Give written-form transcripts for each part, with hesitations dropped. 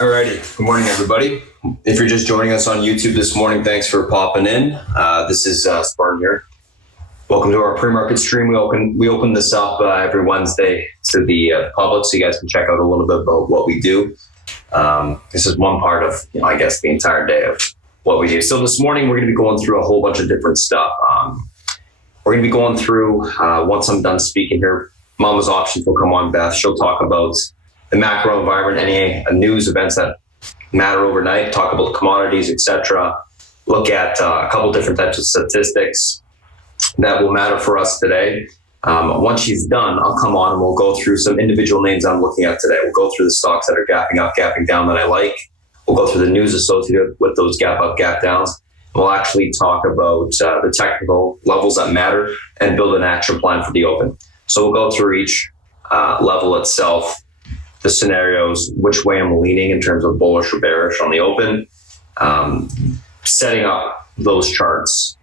Alrighty, good morning everybody. If you're just joining us on YouTube this morning, thanks for popping in. This is Spartan here. Welcome to our pre-market stream. We open this up every Wednesday to the public, so you guys can check out a little bit about what we do. This is one part of, I guess, the entire day of what we do. So this morning we're going to be going through a whole bunch of different stuff. We're going to be going through, once I'm done speaking here, Mama's Options will come on, Beth. She'll talk about the macro environment, any news events that matter overnight, talk about commodities, etc. Look at a couple different types of statistics that will matter for us today. Once she's done, I'll come on and we'll go through some individual names I'm looking at today. We'll go through the stocks that are gapping up, gapping down that I like. We'll go through the news associated with those gap up, gap downs. We'll actually talk about the technical levels that matter and build an action plan for the open. So we'll go through each level itself, the scenarios, which way I'm leaning in terms of bullish or bearish on the open, setting up those charts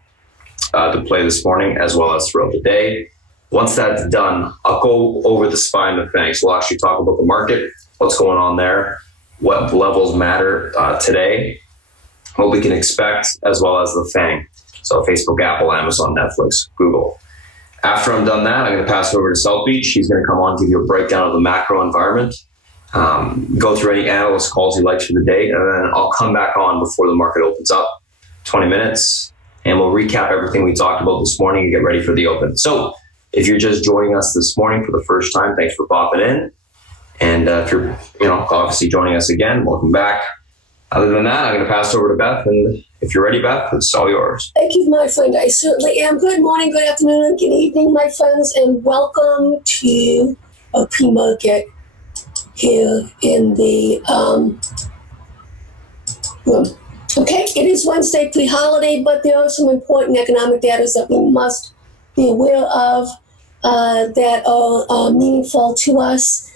to play this morning as well as throughout the day. Once that's done, I'll go over the SPY and the FANG. So we'll actually talk about the market, what's going on there, what levels matter today, what we can expect, as well as the FANG. So Facebook, Apple, Amazon, Netflix, Google. After I'm done that, I'm going to pass it over to South Beach. He's going to come on, give you a breakdown of the macro environment, go through any analyst calls he likes for the day, and then I'll come back on before the market opens up, 20 minutes, and we'll recap everything we talked about this morning and get ready for the open. So if you're just joining us this morning for the first time, thanks for popping in. And if you're obviously joining us again, welcome back. Other than that, I'm going to pass it over to Beth, and if you're ready, Beth, it's all yours. Thank you, my friend. I certainly am. Good morning, good afternoon, good evening, my friends, and welcome to a pre-market here in the room. Okay, it is Wednesday pre-holiday, but there are some important economic data that we must be aware of that are meaningful to us.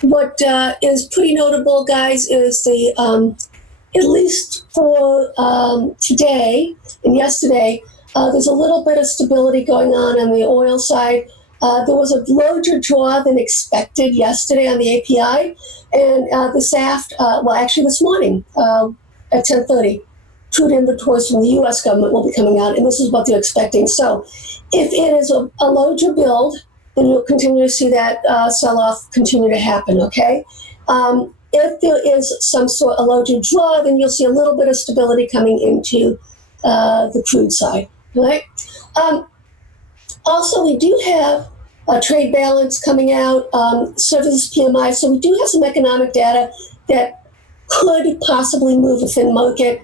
What is pretty notable, guys, is the at least for today and yesterday, there's a little bit of stability going on the oil side. There was a larger draw than expected yesterday on the API, and this morning at 10:30, crude inventories from the U.S. government will be coming out, and this is what they're expecting. So if it is a larger build, then you'll continue to see that sell-off continue to happen, okay? If there is some sort of larger draw, then you'll see a little bit of stability coming into the crude side, right? Also, we do have a trade balance coming out, services PMI, so we do have some economic data that could possibly move within market.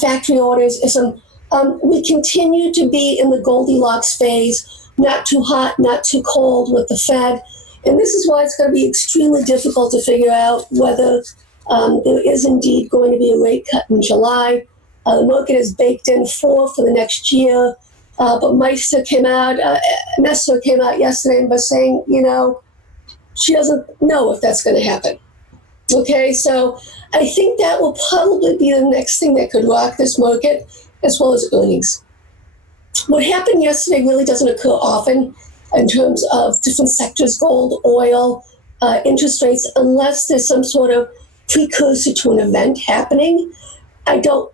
Factory orders, we continue to be in the Goldilocks phase, not too hot, not too cold with the Fed. And this is why it's going to be extremely difficult to figure out whether there is indeed going to be a rate cut in July. The market is baked in for the next year. But Meister came out yesterday and was saying, she doesn't know if that's going to happen. Okay, so I think that will probably be the next thing that could rock this market, as well as earnings. What happened yesterday really doesn't occur often in terms of different sectors, gold, oil, interest rates, unless there's some sort of precursor to an event happening. I don't,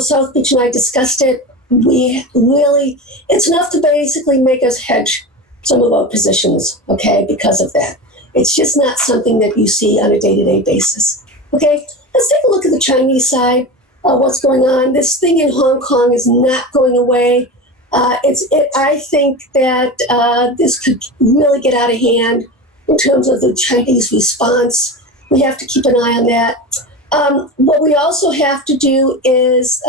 South Beach and I discussed it. It's enough to basically make us hedge some of our positions, okay, because of that. It's just not something that you see on a day-to-day basis. Okay, let's take a look at the Chinese side. What's going on? This thing in Hong Kong is not going away. I think that this could really get out of hand in terms of the Chinese response. We have to keep an eye on that. What we also have to do is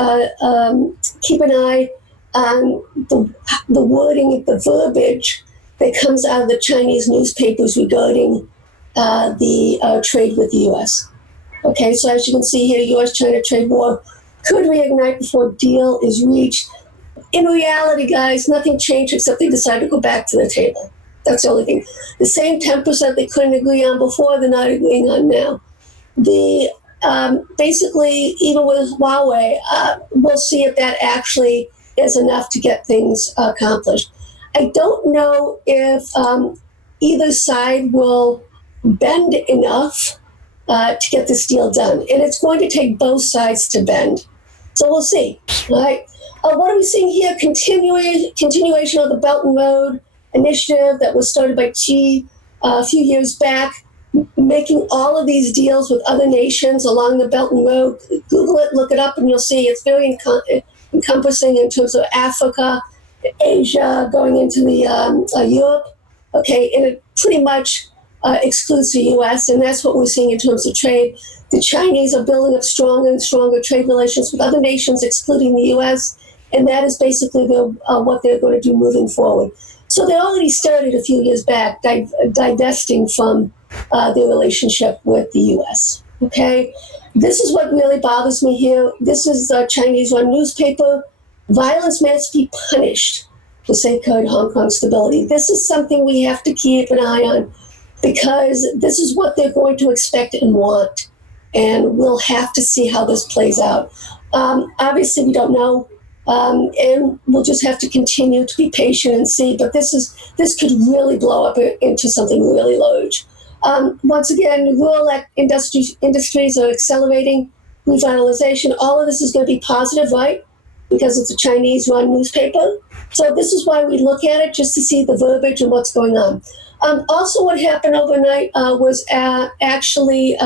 keep an eye on the wording, the verbiage that comes out of the Chinese newspapers regarding the trade with the U.S. Okay, so as you can see here, U.S.-China trade war could reignite before deal is reached. In reality, guys, nothing changed except they decided to go back to the table. That's the only thing. The same 10% they couldn't agree on before, they're not agreeing on now. Basically, even with Huawei, we'll see if that actually is enough to get things accomplished. I don't know if either side will bend enough to get this deal done. And it's going to take both sides to bend. So we'll see. All right. What are we seeing here? Continuation of the Belt and Road Initiative that was started by Xi a few years back, making all of these deals with other nations along the Belt and Road. Google it, look it up, and you'll see it's very encompassing in terms of Africa, Asia, going into the Europe. Okay, and it pretty much excludes the U.S., and that's what we're seeing in terms of trade. The Chinese are building up stronger and stronger trade relations with other nations, excluding the U.S., and that is basically what they're going to do moving forward. So they already started a few years back divesting from their relationship with the U.S. Okay, this is what really bothers me here. This is a Chinese-run newspaper. Violence must be punished to safeguard Hong Kong's stability. This is something we have to keep an eye on because this is what they're going to expect and want. And we'll have to see how this plays out. Obviously, we don't know, and we'll just have to continue to be patient and see. But this could really blow up into something really large. Once again, rural industries are accelerating revitalization. All of this is going to be positive, right? Because it's a Chinese-run newspaper. So this is why we look at it, just to see the verbiage and what's going on. Also, what happened overnight was actually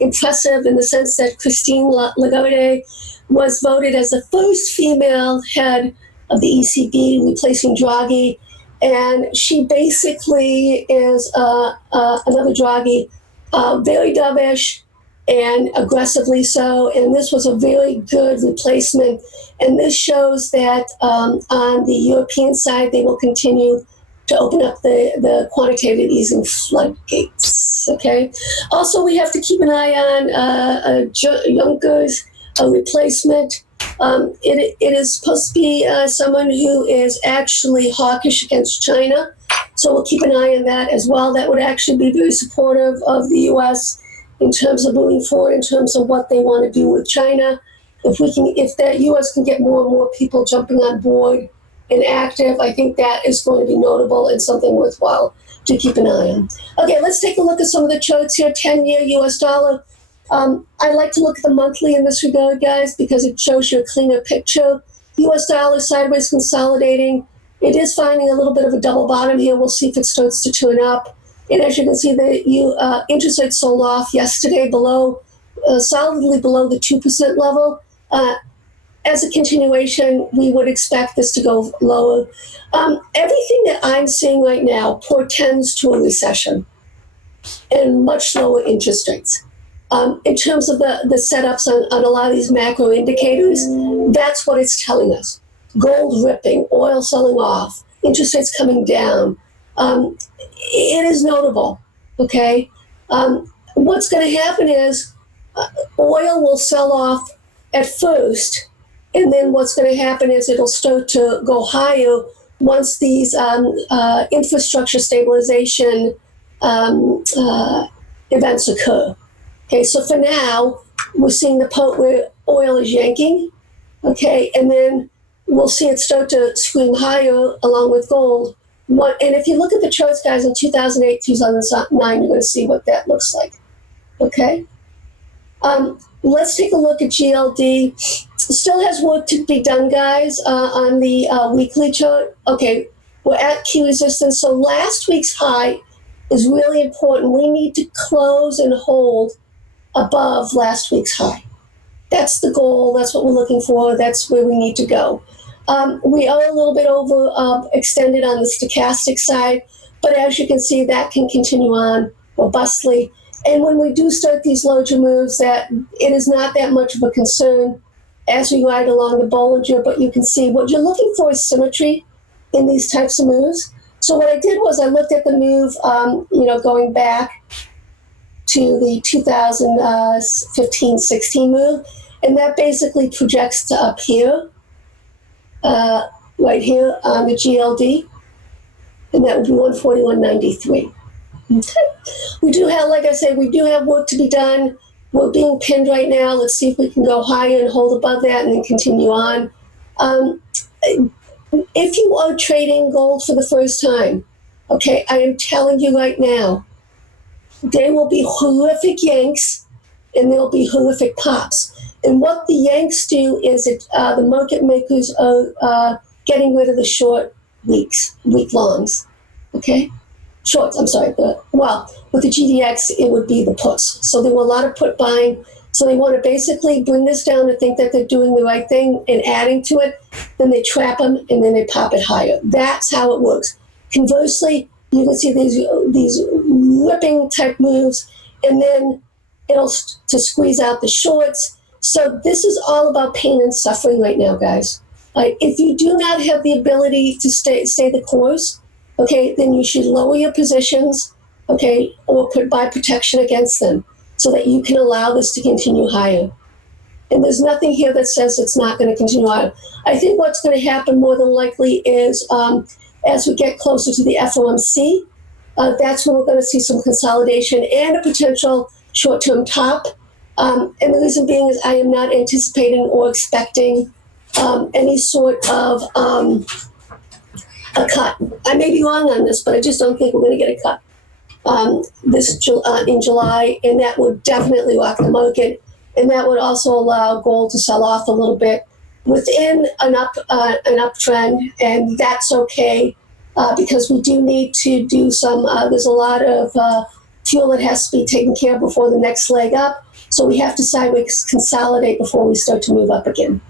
impressive in the sense that Christine Lagarde was voted as the first female head of the ECB, replacing Draghi. And she basically is another Draghi, very dovish and aggressively so. And this was a very good replacement. And this shows that on the European side, they will continue to open up the quantitative easing floodgates, okay? Also, we have to keep an eye on Juncker's replacement. It is supposed to be someone who is actually hawkish against China, so we'll keep an eye on that as well. That would actually be very supportive of the U.S. in terms of moving forward, in terms of what they want to do with China. If that U.S. can get more and more people jumping on board and active, I think that is going to be notable and something worthwhile to keep an eye on. Okay, let's take a look at some of the charts here. 10-year U.S. dollar. I like to look at the monthly in this regard, guys, because it shows you a cleaner picture. U.S. dollar sideways consolidating. It is finding a little bit of a double bottom here. We'll see if it starts to turn up. And as you can see, the interest rate sold off yesterday solidly below the 2% level. As a continuation, we would expect this to go lower. Everything that I'm seeing right now portends to a recession and much lower interest rates. In terms of the setups on a lot of these macro indicators, that's what it's telling us. Gold ripping, oil selling off, interest rates coming down. It is notable, okay? What's going to happen is oil will sell off at first, and then what's going to happen is it'll start to go higher once these infrastructure stabilization events occur. Okay, so for now, we're seeing the part where oil is yanking, okay, and then we'll see it start to scream higher along with gold. And if you look at the charts, guys, in 2008, 2009, you're going to see what that looks like, okay? Let's take a look at GLD. Still has work to be done, guys, on the weekly chart. Okay, we're at key resistance. So last week's high is really important. We need to close and hold above last week's high. That's the goal. That's what we're looking for. That's where we need to go. We are a little bit over extended on the stochastic side, but as you can see, that can continue on robustly. And when we do start these larger moves, that it is not that much of a concern as we ride along the Bollinger, but you can see what you're looking for is symmetry in these types of moves. So what I did was I looked at the move, going back to the 2015-16 move, and that basically projects to up here, right here on the GLD, and that would be 141.93. Okay. We do have, like I said, we do have work to be done. We're being pinned right now. Let's see if we can go higher and hold above that and then continue on. If you are trading gold for the first time, okay, I am telling you right now, there will be horrific yanks and there'll be horrific pops. And what the yanks do is the market makers are getting rid of the short week longs, okay? Shorts, I'm sorry. With the GDX, it would be the puts. So there were a lot of put buying. So they want to basically bring this down to think that they're doing the right thing and adding to it. Then they trap them and then they pop it higher. That's how it works. Conversely, you can see these whipping type moves, and then it'll to squeeze out the shorts. So this is all about pain and suffering right now, guys. If you do not have the ability to stay the course, okay, then you should lower your positions, okay, or buy protection against them so that you can allow this to continue higher. And there's nothing here that says it's not going to continue higher. I think what's going to happen more than likely is as we get closer to the FOMC, that's when we're going to see some consolidation and a potential short-term top. And the reason being is I am not anticipating or expecting any sort of a cut. I may be wrong on this, but I just don't think we're going to get a cut in July, and that would definitely rock the market, and that would also allow gold to sell off a little bit within an uptrend, and that's okay because we do need to do some. There's a lot of fuel that has to be taken care of before the next leg up, so we have to sideways consolidate before we start to move up again.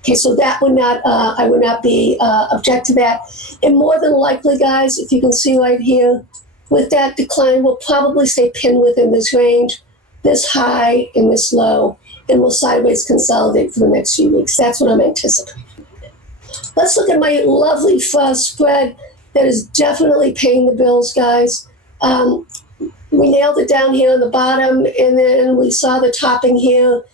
Okay, so that would not, I would not be object to that. And more than likely, guys, if you can see right here, with that decline, we'll probably stay pinned within this range, this high and this low, and we'll sideways consolidate for the next few weeks. That's what I'm anticipating. Let's look at my lovely spread that is definitely paying the bills, guys. We nailed it down here on the bottom, and then we saw the topping here.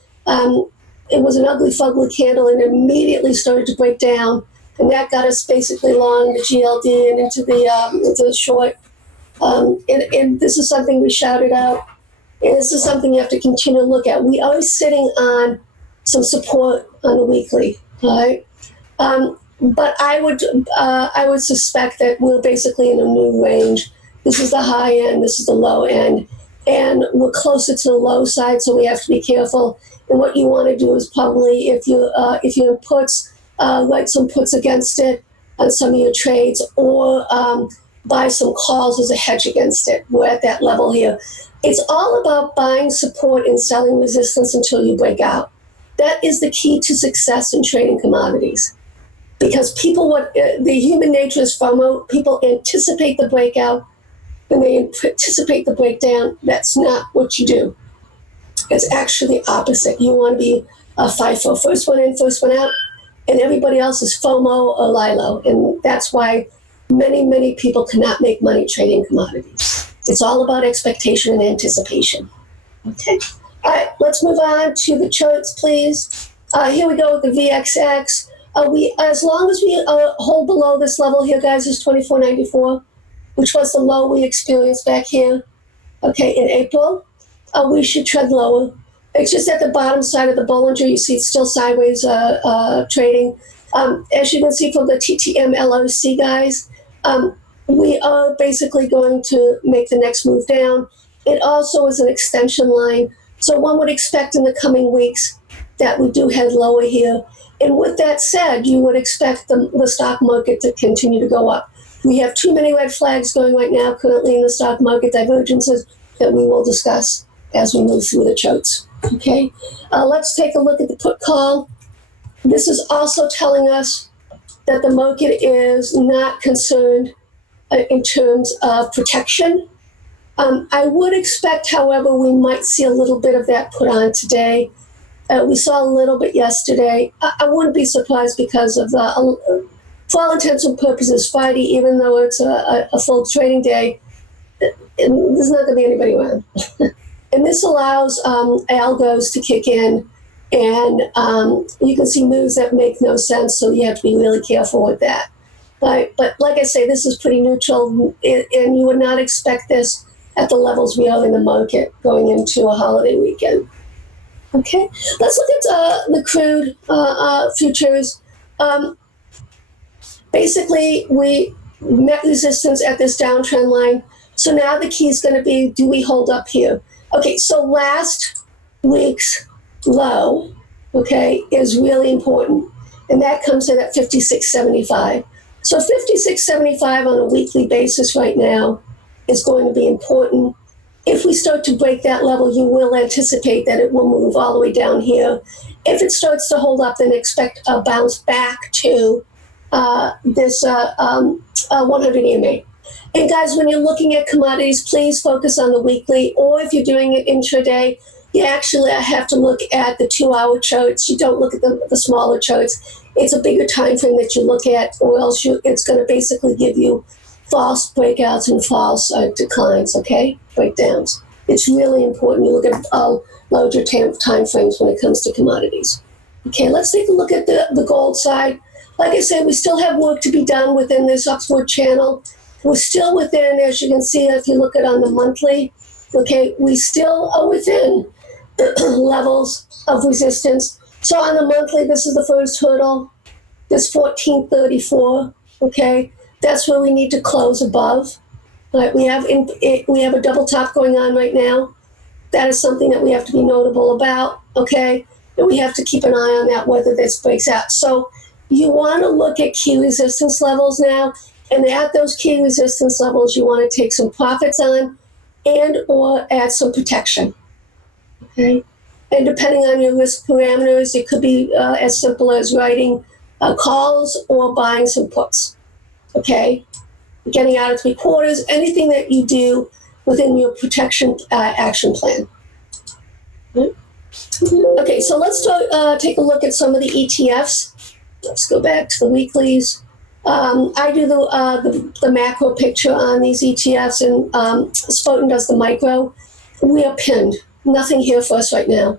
It was an ugly, fugly candle and immediately started to break down. And that got us basically long the GLD and into the short. And this is something we shouted out. And this is something you have to continue to look at. We are sitting on some support on the weekly, all right? But I would suspect that we're basically in a new range. This is the high end, this is the low end. And we're closer to the low side, so we have to be careful. And what you want to do is probably, if your puts, write some puts against it on some of your trades, or buy some calls as a hedge against it. We're at that level here. It's all about buying support and selling resistance until you break out. That is the key to success in trading commodities. Because the human nature is FOMO. People anticipate the breakout, and they anticipate the breakdown. That's not what you do. It's actually the opposite. You want to be a FIFO, first one in, first one out, and everybody else is FOMO or LILO. And that's why many, many people cannot make money trading commodities. It's all about expectation and anticipation. Okay. All right, let's move on to the charts, please. Here we go with the VXX. As long as we hold below this level here, guys, is 24.94, which was the low we experienced back here, okay, in April. We should tread lower. It's just at the bottom side of the Bollinger. You see it's still sideways trading. As you can see from the TTM LOC, guys, we are basically going to make the next move down. It also is an extension line. So one would expect in the coming weeks that we do head lower here. And with that said, you would expect the stock market to continue to go up. We have too many red flags going right now currently in the stock market, divergences that we will discuss as we move through the charts. Okay, let's take a look at the put call. This is also telling us that the market is not concerned in terms of protection. I would expect, however, we might see a little bit of that put on today. We saw a little bit yesterday. I wouldn't be surprised because of, for all intents and purposes, Friday, even though it's a full trading day, there's not going to be anybody around. And this allows algos to kick in, and you can see moves that make no sense, so you have to be really careful with that. Right? But like I say, this is pretty neutral, and you would not expect this at the levels we are in the market going into a holiday weekend. Okay, let's look at the crude futures. Basically, we met resistance at this downtrend line. So now the key is going to be, do we hold up here? Okay, so last week's low, okay, is really important. And that comes in at 56.75. So 56.75 on a weekly basis right now is going to be important. If we start to break that level, you will anticipate that it will move all the way down here. If it starts to hold up, then expect a bounce back to this 100 EMA. And guys, when you're looking at commodities, please focus on the weekly, or if you're doing it intraday, you actually have to look at the 2-hour charts. You don't look at the smaller charts. It's a bigger time frame that you look at, or else it's going to basically give you false breakouts and false declines, okay? Breakdowns. It's really important you look at larger time frames when it comes to commodities. Okay, let's take a look at the gold side. Like I said, we still have work to be done within this upward channel. We're still within, as you can see, if you look at on the monthly, okay, we still are within levels of resistance. So on the monthly, this is the first hurdle, this 1434, okay? That's where we need to close above. Right? We have a double top going on right now. That is something that we have to be notable about, okay? And we have to keep an eye on that, whether this breaks out. So you want to look at key resistance levels now, and at those key resistance levels, you want to take some profits on and or add some protection, okay? And depending on your risk parameters, it could be as simple as writing calls or buying some puts, okay? Getting out of 3/4, anything that you do within your protection action plan. Okay, so let's take a look at some of the ETFs. Let's go back to the weeklies. I do the macro picture on these ETFs, and Spartan does the micro. We are pinned. Nothing here for us right now.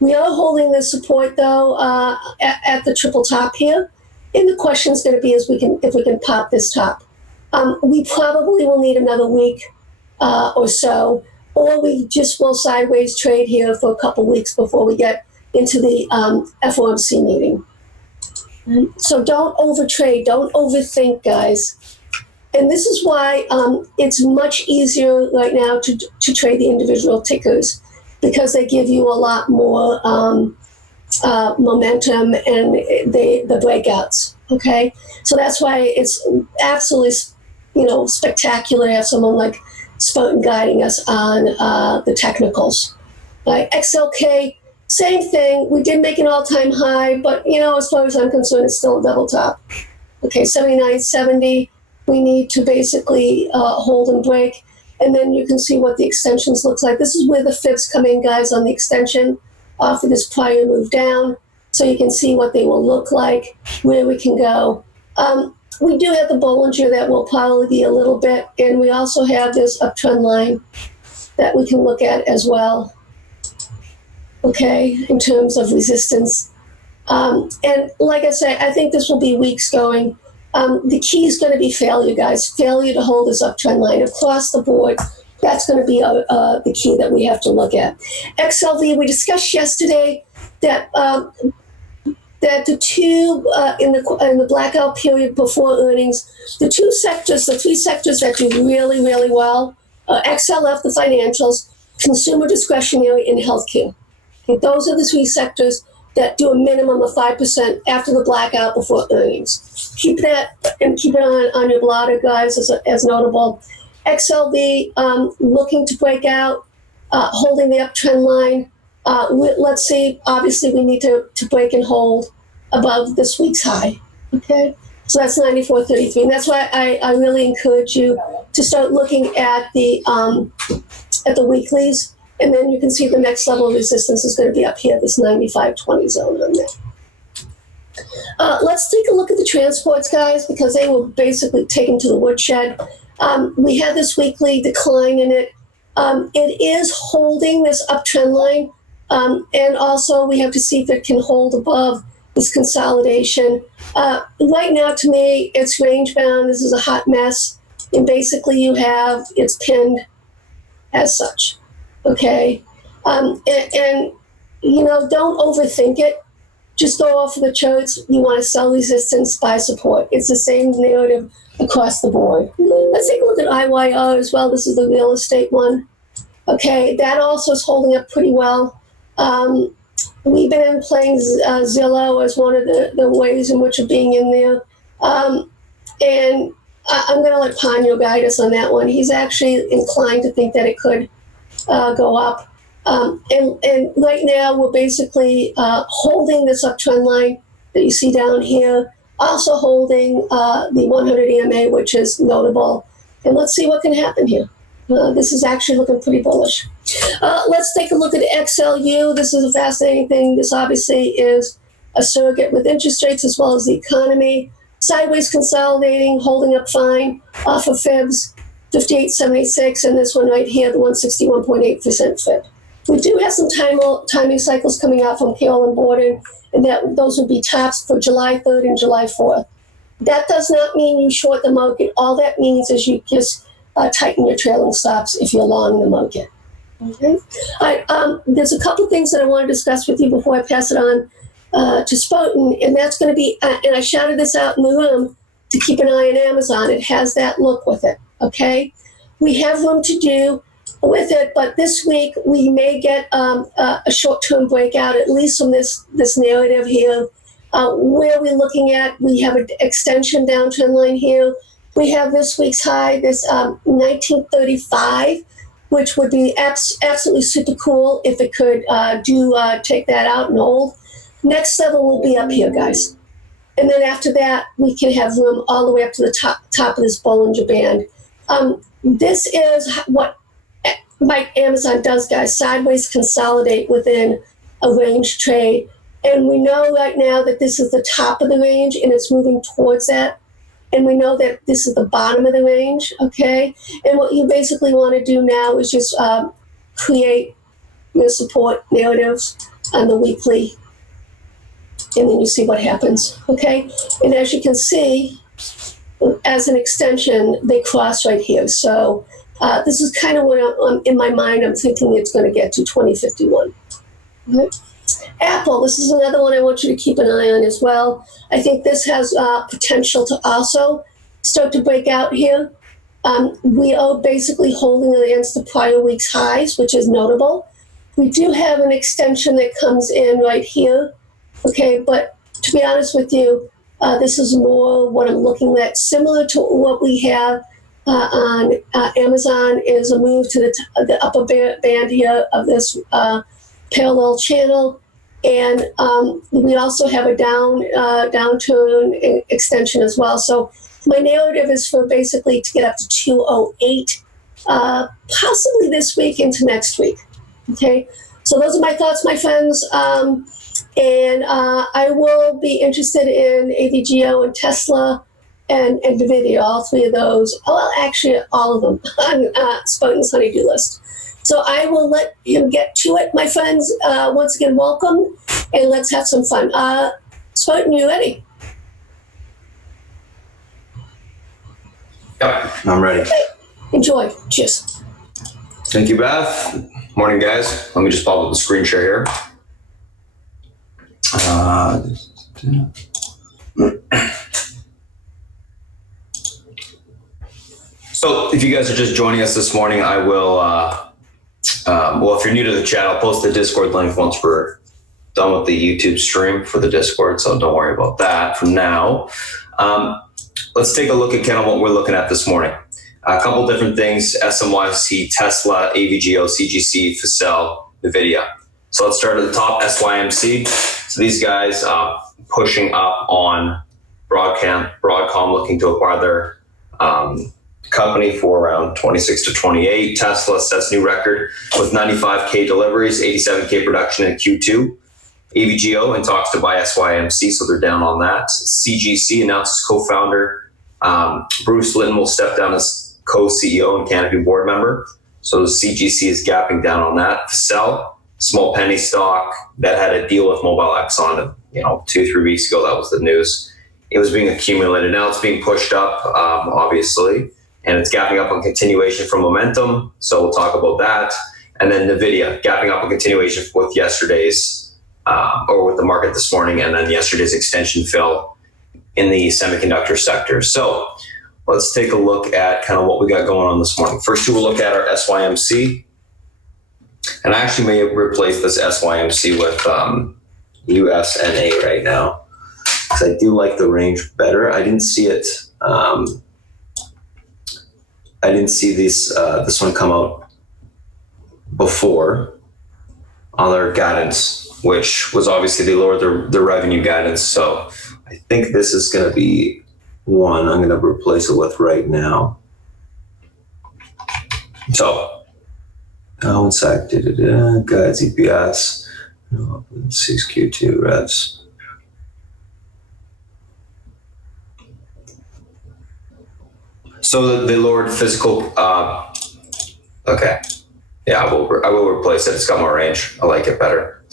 We are holding the support, though, at the triple top here. And the question is going to be if we can pop this top. We probably will need another week or so, or we just will sideways trade here for a couple weeks before we get into the FOMC meeting. So don't overtrade, don't overthink, guys. And this is why it's much easier right now to trade the individual tickers, because they give you a lot more momentum and the breakouts, okay? So that's why it's absolutely, spectacular to have someone like Spartan guiding us on the technicals. Right? XLK, same thing. We did make an all-time high, but, as far as I'm concerned, it's still a double top. Okay, 79.70, we need to basically hold and break. And then you can see what the extensions looks like. This is where the fibs come in, guys, on the extension off of this prior move down. So you can see what they will look like, where we can go. We do have the Bollinger that will probably be a little bit, and we also have this uptrend line that we can look at as well, okay, in terms of resistance. And like I say, I think this will be weeks going. The key is going to be failure, guys. Failure to hold this uptrend line across the board. That's going to be the key that we have to look at. XLV, we discussed yesterday that the two in the blackout period before earnings, the three sectors that do really, really well, XLF, the financials, consumer discretionary, and healthcare. Okay, those are the three sectors that do a minimum of 5% after the blackout before earnings. Keep that and keep it on your blotter, guys, as notable. XLV looking to break out, holding the uptrend line. Let's see, obviously we need to break and hold above this week's high, okay? So that's 94.33, and that's why I really encourage you to start looking at the weeklies, and then you can see the next level of resistance is going to be up here, this 95.20 zone on there. Let's take a look at the transports, guys, because they were basically taken to the woodshed. We had this weekly decline in it. It is holding this uptrend line, and also we have to see if it can hold above this consolidation. Right now, to me, it's range bound. This is a hot mess, and basically it's pinned as such, okay? And don't overthink it. Just go off of the charts. You want to sell resistance, buy support. It's the same narrative across the board. Let's take a look at IYO as well. This is the real estate one. Okay, that also is holding up pretty well. We've been playing Zillow as one of the ways in which of being in there. And I'm going to let Ponyo guide us on that one. He's actually inclined to think that it could go up. And right now we're basically holding this uptrend line that you see down here, also holding the 100 EMA, which is notable. And let's see what can happen here. This is actually looking pretty bullish. Let's take a look at XLU. This is a fascinating thing. This obviously is a surrogate with interest rates as well as the economy. Sideways consolidating, holding up fine off of fibs, 58.76, and this one right here, the 161.8% fib. We do have some timing cycles coming out from Carroll and Borden, and those would be tops for July 3rd and July 4th. That does not mean you short the market. All that means is you just tighten your trailing stops if you're long the market. Okay. There's a couple things that I want to discuss with you before I pass it on to Spartan, and that's going to be, and I shouted this out in the room, to keep an eye on Amazon. It has that look with it, okay? We have room to do with it, but this week we may get a short-term breakout, at least from this narrative here. Where are we looking at? We have an extension downtrend line here. We have this week's high, this 1935, which would be absolutely super cool if it could take that out and hold. Next level will be up here, guys. And then after that, we can have room all the way up to the top of this Bollinger Band. This is what Amazon does, guys, sideways consolidate within a range trade. And we know right now that this is the top of the range and it's moving towards that. And we know that this is the bottom of the range, okay? And what you basically want to do now is just create your support narratives on the weekly, and then you see what happens, okay? And as you can see, as an extension, they cross right here. So this is kind of what in my mind, I'm thinking it's going to get to 2051. Okay? Apple, this is another one I want you to keep an eye on as well. I think this has potential to also start to break out here. We are basically holding against the prior week's highs, which is notable. We do have an extension that comes in right here. Okay, but to be honest with you, this is more what I'm looking at. Similar to what we have on Amazon is a move to the upper band here of this parallel channel. And we also have a downturn extension as well. So my narrative is for basically to get up to 208, possibly this week into next week. Okay, so those are my thoughts, my friends. And I will be interested in AVGO and Tesla and NVIDIA, all three of those. Well, actually, all of them on Spartan's honey-do list. So I will let him get to it, my friends. Once again, welcome, and let's have some fun. Spartan, you ready? Yep, I'm ready. Okay. Enjoy. Cheers. Thank you, Beth. Morning, guys. Let me just pop up the screen share here. So if you guys are just joining us this morning, I will, well, if you're new to the chat, I'll post the Discord link once we're done with the YouTube stream for the Discord, so don't worry about that for now. Let's take a look at kind of what we're looking at this morning. A couple different things: SMYC, Tesla, AVGO, CGC, Facel, NVIDIA. So let's start at the top, SYMC. So these guys pushing up on Broadcom looking to acquire their company for around 26 to 28. Tesla sets new record with 95K deliveries, 87K production in Q2. AVGO in talks to buy SYMC, so they're down on that. CGC announces co-founder Bruce Litton will step down as co-CEO and Canopy board member. So CGC is gapping down on that. Facel, small penny stock that had a deal with Mobile Exxon, 2-3 weeks ago. That was the news. It was being accumulated. Now it's being pushed up, obviously, and it's gapping up on continuation from momentum. So we'll talk about that. And then NVIDIA gapping up on continuation with yesterday's, or with the market this morning, and then yesterday's extension fill in the semiconductor sector. So let's take a look at kind of what we got going on this morning. First, we'll look at our SYMC. And I actually may replace this SYMC with USNA right now, because I do like the range better. I didn't see it. I didn't see this one come out before on their guidance, which was obviously they lowered their revenue guidance. So I think this is going to be one I'm going to replace it with right now. So, one sec, guides, EPS, 6Q2 revs. So they lowered physical, okay. Yeah, I will replace it. It's got more range. I like it better.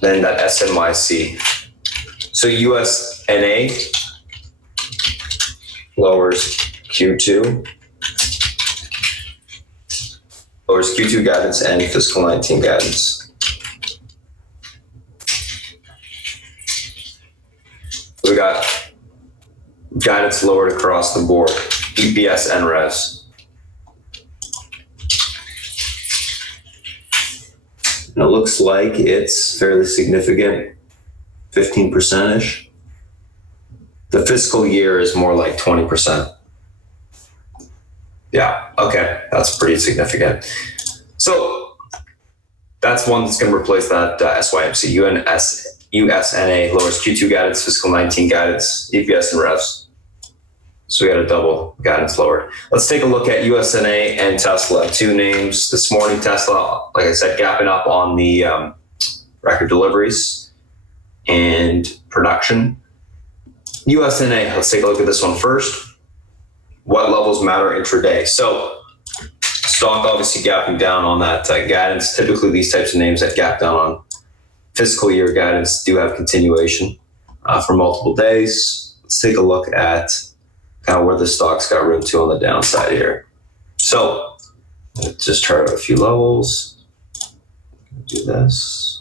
Then that SMYC. So USNA lowers Q2. Lowers Q2 guidance and fiscal 19 guidance. We got guidance lowered across the board, EPS and revs. And it looks like it's fairly significant, 15%-ish. The fiscal year is more like 20%. Yeah, okay, that's pretty significant. So that's one that's going to replace that SYMC. USNA lowers Q2 guidance, fiscal 19 guidance, EPS and revs. So we got a double guidance lowered. Let's take a look at USNA and Tesla. Two names this morning. Tesla, like I said, gapping up on the record deliveries and production. USNA, let's take a look at this one first. What levels matter intraday? So stock obviously gapping down on that guidance. Typically these types of names that gap down on fiscal year guidance do have continuation for multiple days. Let's take a look at kind of where the stock's got room to on the downside here. So let's just chart out a few levels. Do this.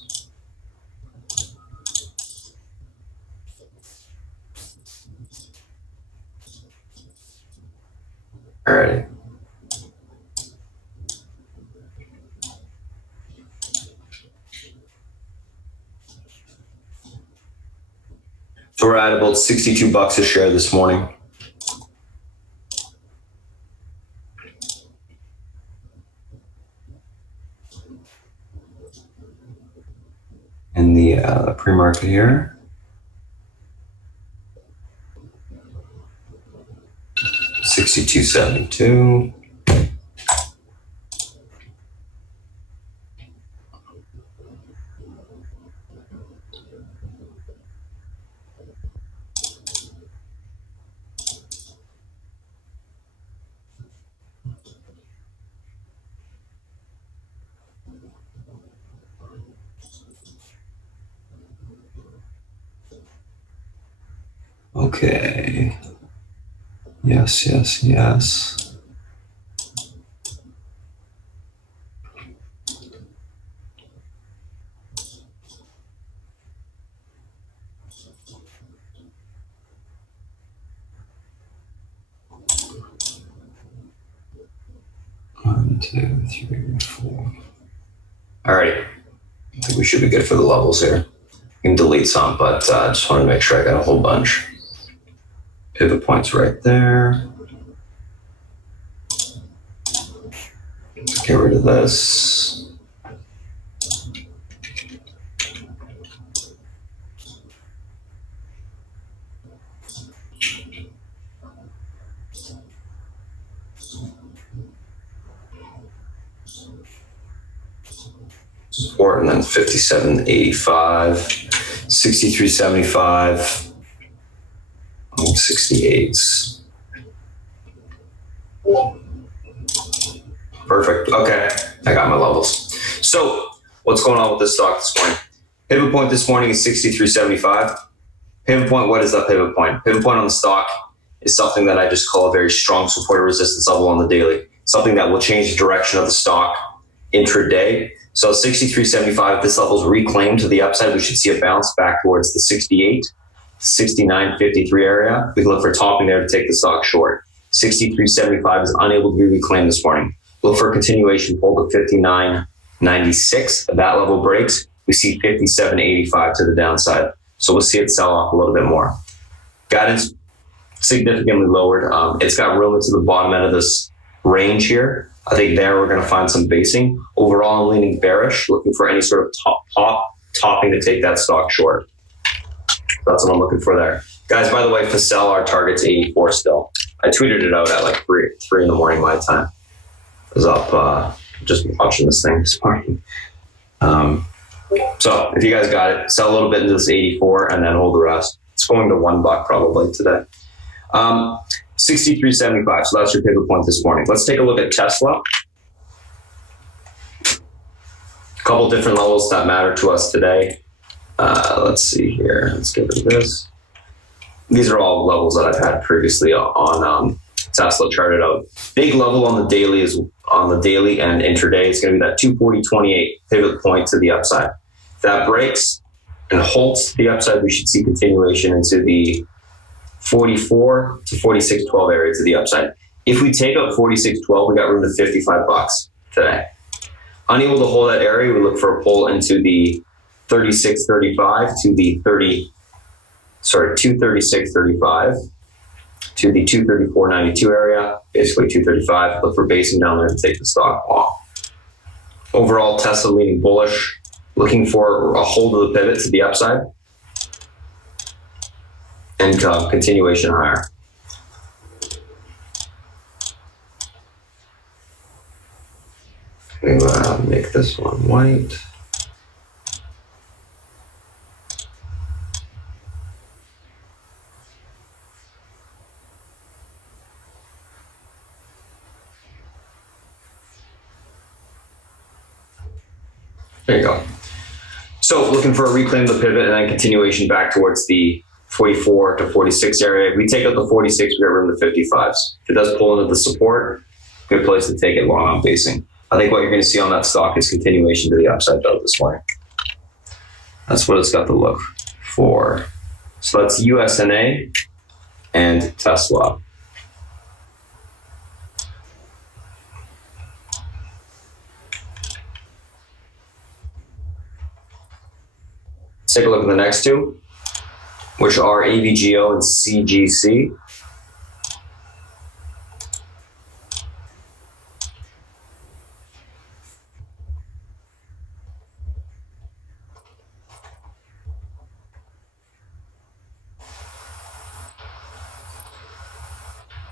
All right. So we're at about $62 a share this morning. In the pre-market here. $62.72. Okay. Yes. 1, 2, 3, 4. All right. I think we should be good for the levels here. I can delete some, but I just want to make sure I got a whole bunch. Pivot points right there. Get rid of this. Support, and then 57.85, 63.75. 68s. Perfect. Okay, I got my levels. So what's going on with this stock this morning? Pivot point this morning is 63.75. Pivot point, what is that pivot point? Pivot point on the stock is something that I just call a very strong support or resistance level on the daily. Something that will change the direction of the stock intraday. So 63.75, this level is reclaimed to the upside. We should see a bounce back towards the 68. 69.53 area. We can look for topping there to take the stock short. 63.75 is unable to be reclaimed this morning. Look for a continuation, hold at 59.96. If that level breaks, we see 57.85 to the downside. So we'll see it sell off a little bit more. Guidance significantly lowered. It's got room into the bottom end of this range here. I think there we're going to find some basing. Overall, I'm leaning bearish, looking for any sort of topping to take that stock short. That's what I'm looking for there. Guys, by the way, for sell, our target's 84 still. I tweeted it out at like 3 in the morning my time. I was up just watching this thing this morning. So if you guys got it, sell a little bit into this 84 and then hold the rest. It's going to $1 probably today. 63.75, so that's your pivot point this morning. Let's take a look at Tesla. A couple different levels that matter to us today. Let's see here. Let's get rid of this. These are all levels that I've had previously on Tesla charted out. Big level on the daily and intraday. It's going to be that 240.28 pivot point to the upside. If that breaks and holds the upside, we should see continuation into the 44 to 46.12 area to the upside. If we take up 46.12, we got room to $55 today. Unable to hold that area, we look for a pull into the 36.35 to the 236.35 to the 234.92 area, basically 235. Look for basing down there and take the stock long. Overall, Tesla leaning bullish, looking for a hold of the pivot to the upside and continuation higher. Okay, make this one white. There you go. So looking for a reclaim of the pivot and then continuation back towards the 44 to 46 area. If we take out the 46, we got room to 55s. If it does pull into the support, good place to take it long on basing. I think what you're going to see on that stock is continuation to the upside though this morning. That's what it's got to look for. So that's USNA and Tesla. Let's take a look at the next two, which are AVGO and CGC.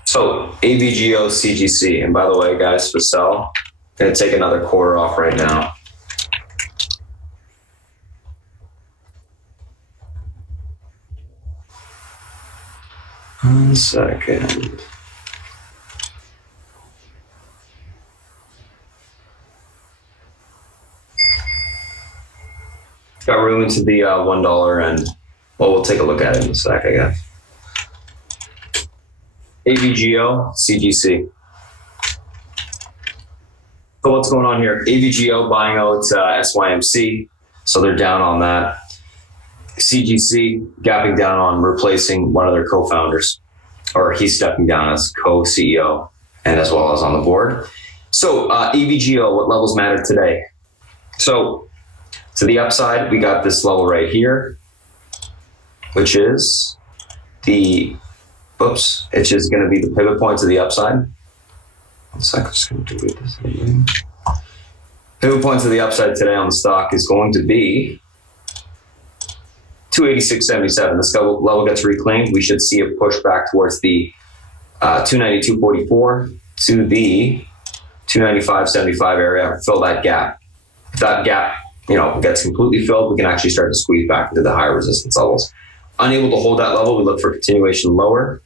So AVGO, CGC, and by the way, guys, for sell, I'm gonna take another quarter off right now. One second. Got room into the $1 and, well, we'll take a look at it in a sec, I guess. AVGO, CGC. So what's going on here? AVGO buying out SYMC, so they're down on that. CGC gapping down on replacing one of their co-founders, or he's stepping down as co-CEO and as well as on the board. So AVGO, what levels matter today? So to the upside, we got this level right here, which is the, which is going to be the pivot point to the upside. One second, I'm just going to delete this again. Pivot point to the upside today on the stock is going to be 286.77. This level gets reclaimed. We should see a push back towards the 292.44 to the 295.75 area. Fill that gap. If that gap, gets completely filled, we can actually start to squeeze back into the higher resistance levels. Unable to hold that level, we look for continuation lower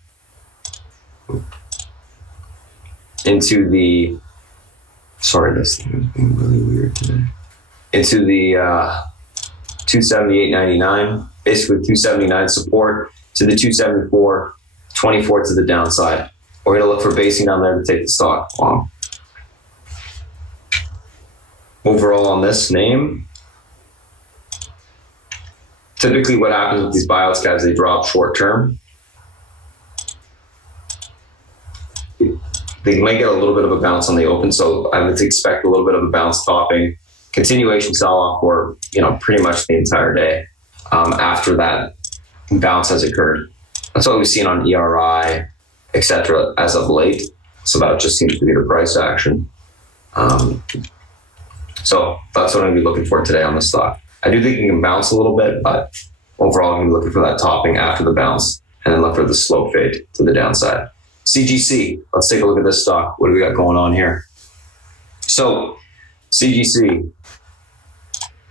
into the. Sorry, this thing is being really weird today. Into the 278.99. Basically 279 support to the 274.24 to the downside. We're going to look for basing down there to take the stock long. Overall on this name, Typically what happens with these buyouts, guys, they drop short term. They might get a little bit of a bounce on the open, so I would expect a little bit of a bounce topping, continuation sell-off for, pretty much the entire day after that bounce has occurred. That's what we've seen on ERI, etc. as of late. So that just seems to be the price action. So that's what I'm going to be looking for today on the stock. I do think it can bounce a little bit, but overall I'm going to be looking for that topping after the bounce and then look for the slow fade to the downside. CGC, let's take a look at this stock. What do we got going on here? So CGC,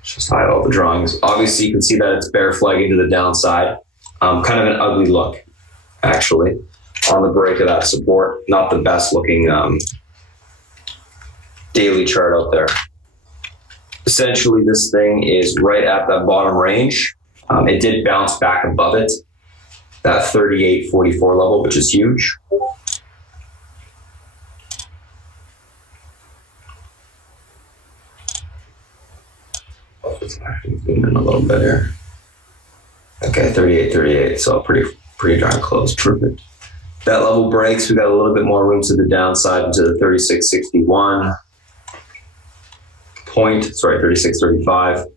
just hide all the drawings. Obviously you can see that it's bear flagging to the downside. Kind of an ugly look, actually, on the break of that support. Not the best looking daily chart out there. Essentially, this thing is right at that bottom range. It did bounce back above it, that 38.44 level, which is huge. Let's actually zoom in a little bit here. Okay, 38.38, so pretty darn close. Perfect. That level breaks, we got a little bit more room to the downside into the 36.61 point, 36.35.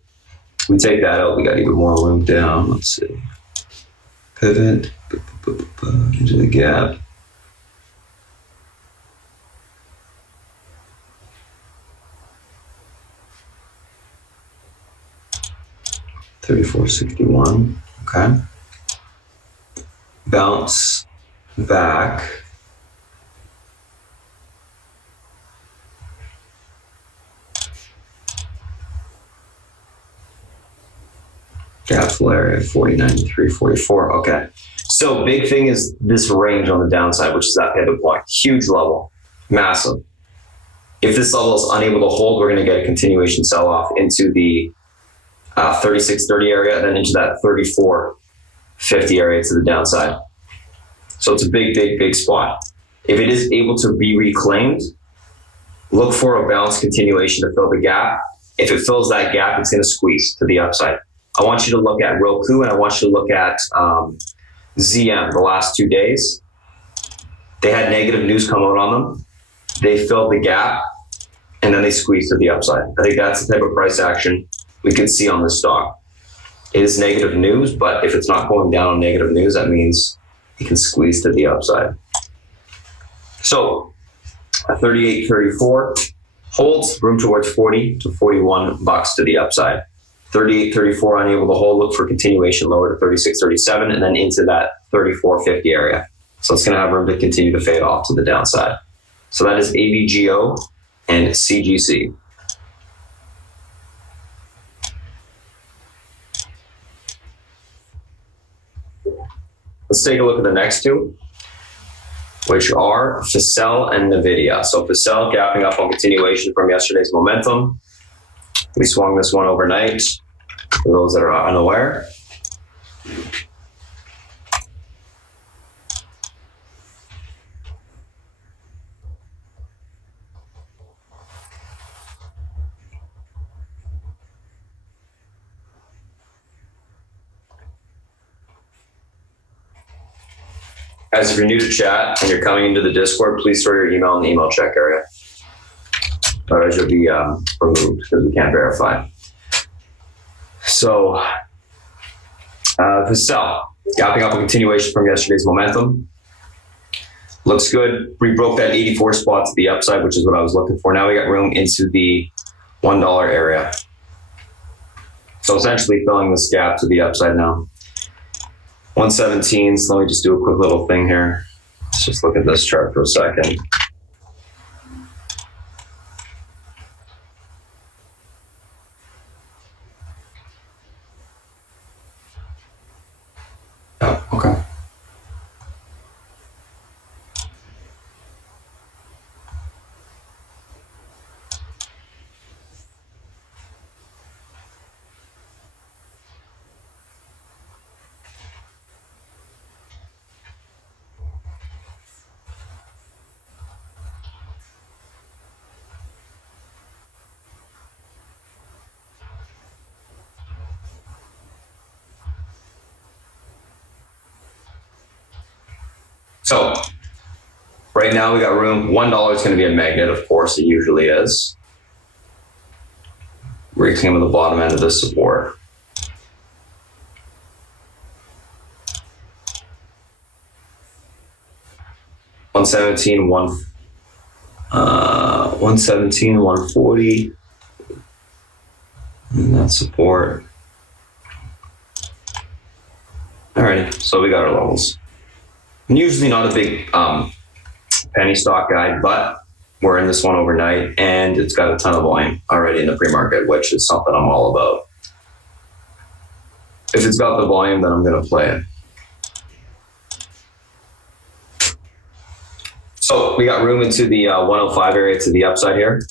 We take that out, we got even more room down. Let's see. Pivot into the gap. $34.61. Okay. Bounce back. Gap fill area 40.93.44. Okay. So big thing is this range on the downside, which is that pivot point. Huge level. Massive. If this level is unable to hold, we're going to get a continuation sell-off into the 36.30 area, and then into that 34.50 area to the downside. So it's a big spot. If it is able to be reclaimed, look for a bounce continuation to fill the gap. If it fills that gap, it's going to squeeze to the upside. I want you to look at Roku and I want you to look at ZM the last 2 days. They had negative news come out on them. They filled the gap and then they squeezed to the upside. I think that's the type of price action we could see on this stock. It is negative news, but if it's not going down on negative news, that means it can squeeze to the upside. So, at 38.34 holds, room towards 40 to 41 bucks to the upside. 38.34 unable to hold, look for continuation lower to 36.37 and then into that 34.50 area. So it's going to have room to continue to fade off to the downside. So that is AVGO and CGC. Let's take a look at the next two, which are Facel and NVIDIA. So Facel gapping up on continuation from yesterday's momentum. We swung this one overnight, for those that are unaware. Guys, if you're new to chat and you're coming into the Discord, please store your email in the email check area. Otherwise you'll be removed because we can't verify. So, Facel, gapping up a continuation from yesterday's momentum. Looks good. We broke that 84 spot to the upside, which is what I was looking for. Now we got room into the $1 area. So essentially filling this gap to the upside now. 117, so let me just do a quick little thing here. Let's just look at this chart for a second. Oh, okay. So right now we got room. $1 is going to be a magnet, of course, it usually is. Reclaim at the bottom end of the support. $117, 140. And that's support. Alrighty, so we got our levels. I'm usually not a big penny stock guy, but we're in this one overnight and it's got a ton of volume already in the pre-market, which is something I'm all about. If it's got the volume, then I'm going to play it. So we got room into the 105 area to the upside here.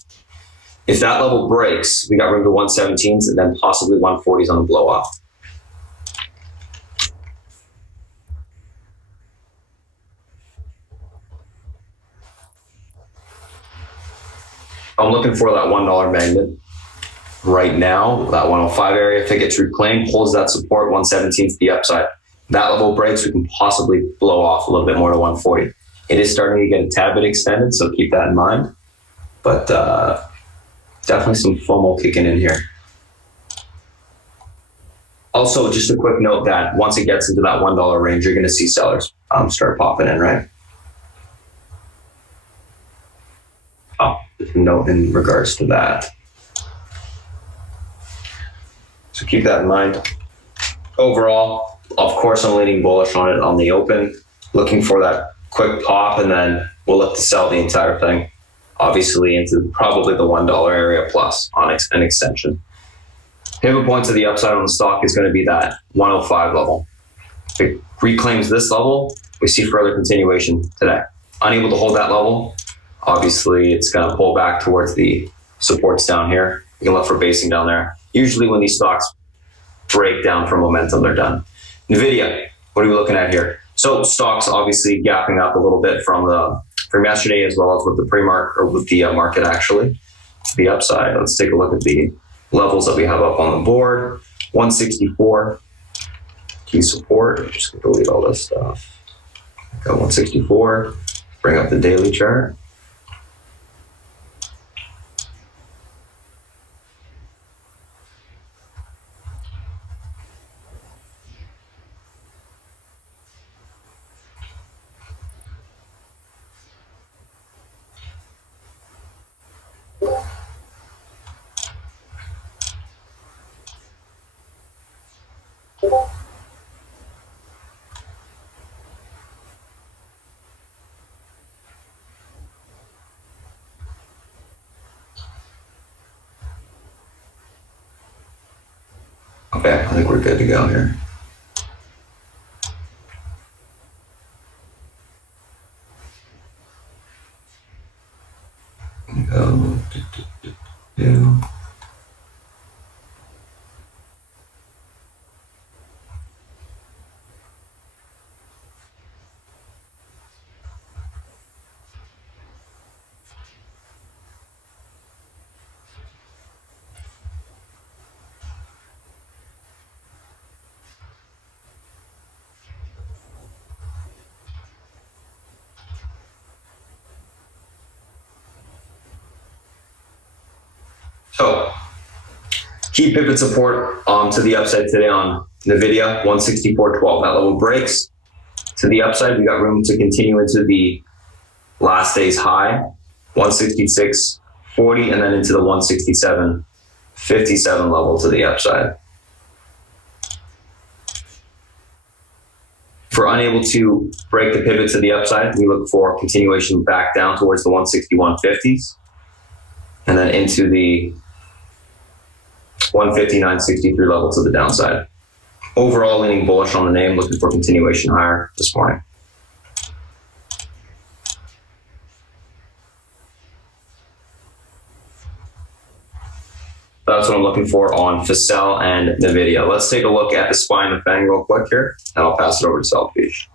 If that level breaks, we got room to 117s and then possibly 140s on the blow off. I'm looking for that $1 magnet right now, that 105 area. If it gets reclaimed, holds that support, 117 to the upside. That level breaks, we can possibly blow off a little bit more to 140. It is starting to get a tad bit extended, so keep that in mind. But definitely some FOMO kicking in here. Also, just a quick note that once it gets into that $1 range, you're going to see sellers start popping in, right? Oh, note in regards to that. So keep that in mind. Overall, of course, I'm leaning bullish on it on the open, looking for that quick pop, and then we'll look to sell the entire thing, obviously into probably the $1 area plus on an extension. Pivot point to the upside on the stock is going to be that 105 level. If it reclaims this level, we see further continuation today. Unable to hold that level, obviously it's going to pull back towards the supports down here. You can look for basing down there. Usually when these stocks break down for momentum, they're done. NVIDIA, what are we looking at here? So stocks obviously gapping up a little bit from yesterday, as well as with the pre-market, or with the market actually, to the upside. Let's take a look at the levels that we have up on the board. 164, key support. I'm just going to delete all this stuff. Got 164, bring up the daily chart. Okay, I think we're good to go here. So, key pivot support to the upside today on NVIDIA, 164.12. That level breaks to the upside. We got room to continue into the last day's high, 166.40, and then into the 167.57 level to the upside. If we're unable to break the pivot to the upside, we look for continuation back down towards the 161.50s, and then into the 159.63 level to the downside. Overall, leaning bullish on the name, looking for continuation higher this morning. That's what I'm looking for on Facel and NVIDIA. Let's take a look at the SPY and the FANG real quick here, and I'll pass it over to Selfish.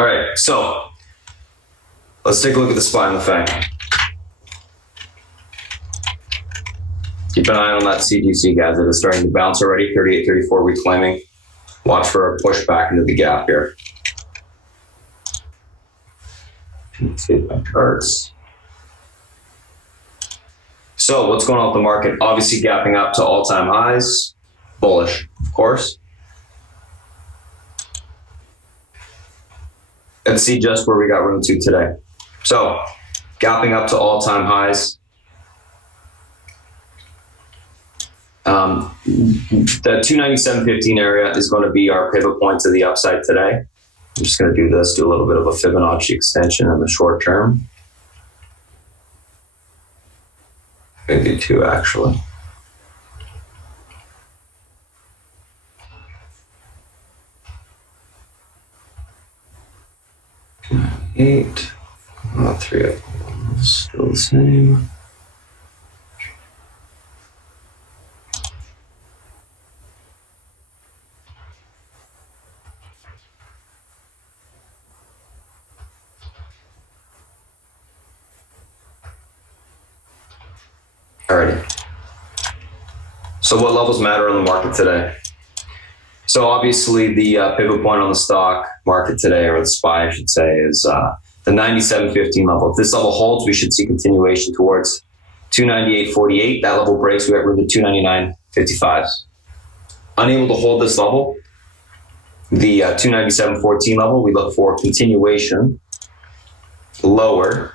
All right, so let's take a look at the SPY and the FANG. Keep an eye on that CGC, guys. It is starting to bounce already, 38, 34 reclaiming. Watch for a push back into the gap here. Let's see my charts. So what's going on with the market? Obviously gapping up to all-time highs. Bullish, of course. Let's see just where we got room to today. So gapping up to all-time highs. The 297.15 area is going to be our pivot point to the upside today. I'm just going to do this, do a little bit of a Fibonacci extension in the short term. Maybe two, actually. Eight, three of them, still the same. Alrighty. So what levels matter on the market today? So obviously the pivot point on the stock market today, or the SPY I should say, is the 97.15 level. If this level holds, we should see continuation towards 298.48. That level breaks, we got room to 299.55. Unable to hold this level, the 297.14 level, we look for continuation lower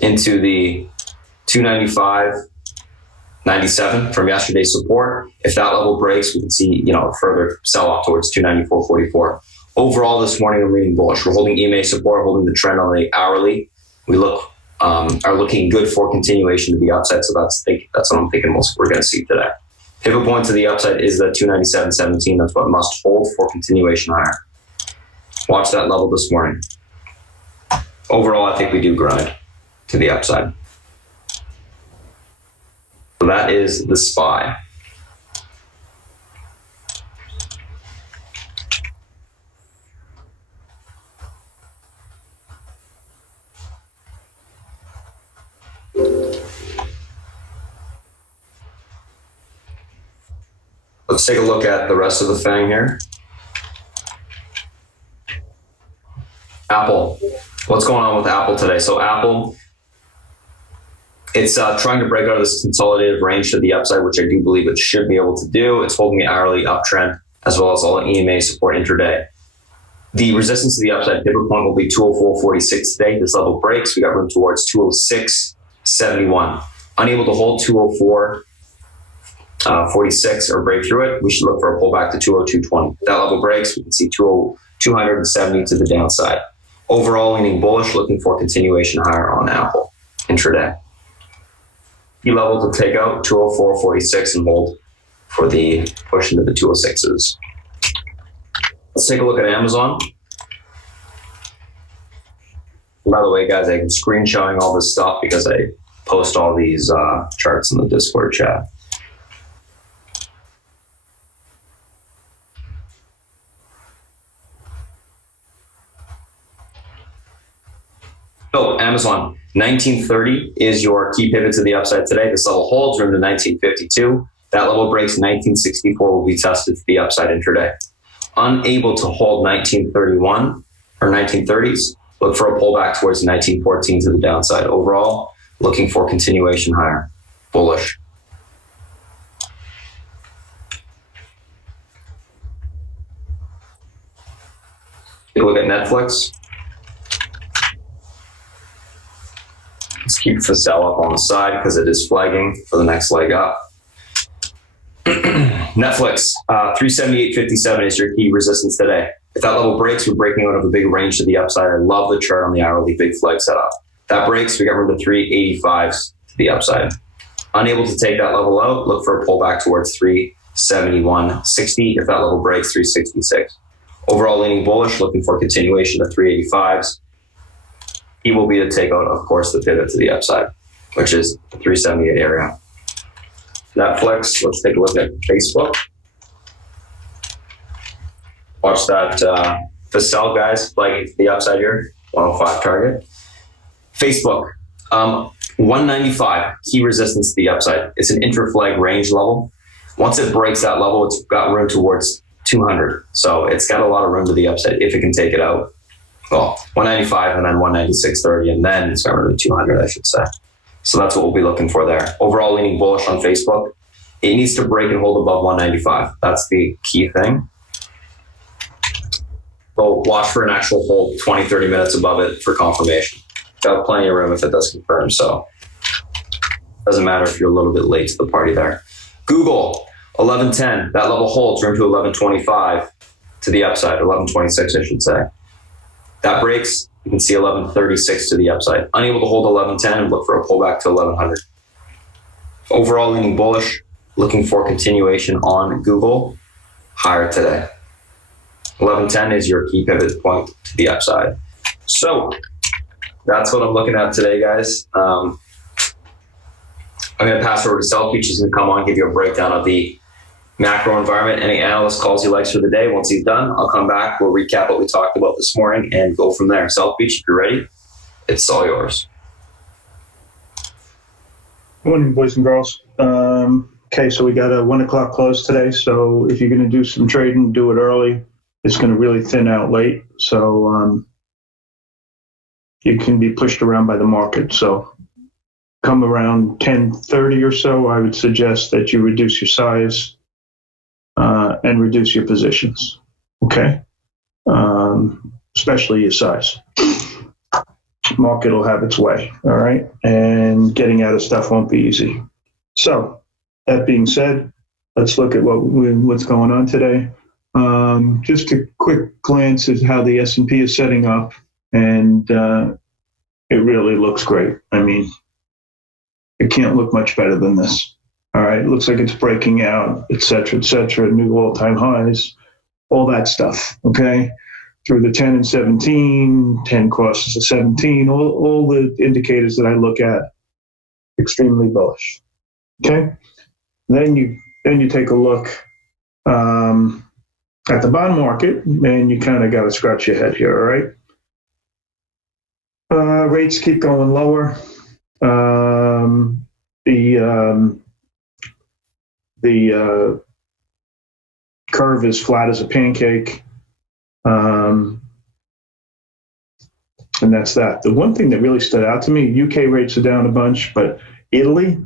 into the 295.97 from yesterday's support. If that level breaks, we can see, further sell off towards 294.44. Overall, this morning I'm leaning bullish. We're holding EMA support, holding the trend on the hourly. We are looking good for continuation to the upside. So that's what I'm thinking we're going to see today. Pivot point to the upside is the 297.17. That's what must hold for continuation higher. Watch that level this morning. Overall, I think we do grind to the upside. So that is the SPY. Let's take a look at the rest of the FANG here. Apple. What's going on with Apple today? So Apple, it's trying to break out of this consolidated range to the upside, which I do believe it should be able to do. It's holding the hourly uptrend as well as all the EMA support intraday. The resistance to the upside pivot point will be 204.46 today. This level breaks, we got room towards 206.71. Unable to hold 204.46 or break through it, we should look for a pullback to 202.20. If that level breaks, we can see 270 to the downside. Overall, leaning bullish, looking for continuation higher on Apple intraday. Key level to take out 204.46 and hold for the push into the 206s. Let's take a look at Amazon. By the way, guys, I'm screenshotting all this stuff because I post all these charts in the Discord chat. So Amazon, 1930 is your key pivot to the upside today. This level holds room to 1952. That level breaks, 1964 will be tested to the upside intraday. Unable to hold 1931 or 1930s, look for a pullback towards 1914 to the downside. Overall, looking for continuation higher, bullish. Take a look at Netflix. Let's keep the sell up on the side because it is flagging for the next leg up. Netflix, 378.57 is your key resistance today. If that level breaks, we're breaking out of a big range to the upside. I love the chart on the hourly, big flag setup. That breaks, we got room to 385s to the upside. Unable to take that level out, look for a pullback towards 371.60. If that level breaks, 366. Overall leaning bullish, looking for continuation to 385s. Key will be to take out, of course, the pivot to the upside, which is the 378 area. Netflix, let's take a look at Facebook. Watch that The sell guys, like the upside here, 105 target. Facebook, 195, key resistance to the upside. It's an intra-flag range level. Once it breaks that level, it's got room towards 200. So it's got a lot of room to the upside if it can take it out. Well, 195 and then 196.30, and then it's got room to 200, I should say. So that's what we'll be looking for there. Overall leaning bullish on Facebook. It needs to break and hold above 195. That's the key thing. So watch for an actual hold 20, 30 minutes above it for confirmation. Got plenty of room if it does confirm. So doesn't matter if you're a little bit late to the party there. Google, 1110. That level holds room to 1125 to the upside, 1126, I should say. That breaks, you can see 1136 to the upside. Unable to hold 1110 and look for a pullback to 1100. Overall leaning bullish, looking for continuation on Google, higher today. 1110 is your key pivot point to the upside. So that's what I'm looking at today, guys. I'm going to pass over to Selfie. She's going to come on, give you a breakdown of the macro environment, any analyst calls he likes for the day. Once he's done, I'll come back. We'll recap what we talked about this morning and go from there. Selfie, if you're ready, it's all yours. Good morning, boys and girls. Okay, so we got a 1 o'clock close today. So if you're going to do some trading, do it early. It's going to really thin out late. So you can be pushed around by the market. So come around 10:30 or so, I would suggest that you reduce your size and reduce your positions. Okay? Especially your size. Market will have its way, all right? And getting out of stuff won't be easy. So that being said, let's look at what's going on today. Just a quick glance at how the S&P is setting up, and it really looks great. I mean, it can't look much better than this. All right, it looks like it's breaking out, et cetera, new all-time highs, all that stuff, okay? Through the 10 and 17, 10 crosses to 17, all the indicators that I look at, extremely bullish, okay? Then you take a look at the bond market, and you kind of got to scratch your head here, all right? Rates keep going lower. The curve is flat as a pancake. And that's that. The one thing that really stood out to me, UK rates are down a bunch, but Italy,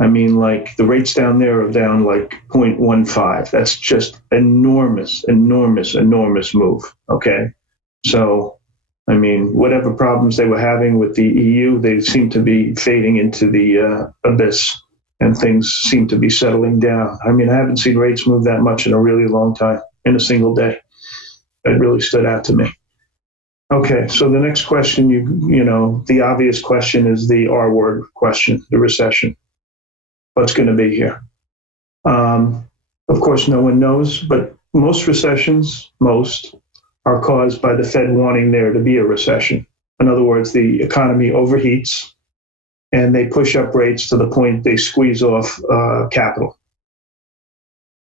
I mean, like the rates down there are down like 0.15. That's just enormous move. Okay. So, I mean, whatever problems they were having with the EU, they seem to be fading into the abyss, and things seem to be settling down. I mean, I haven't seen rates move that much in a really long time, in a single day. That really stood out to me. Okay, so the next question, you know, the obvious question is the R word question, the recession. What's going to be here? Of course, no one knows, but most recessions, are caused by the Fed wanting there to be a recession. In other words, the economy overheats and they push up rates to the point they squeeze off capital.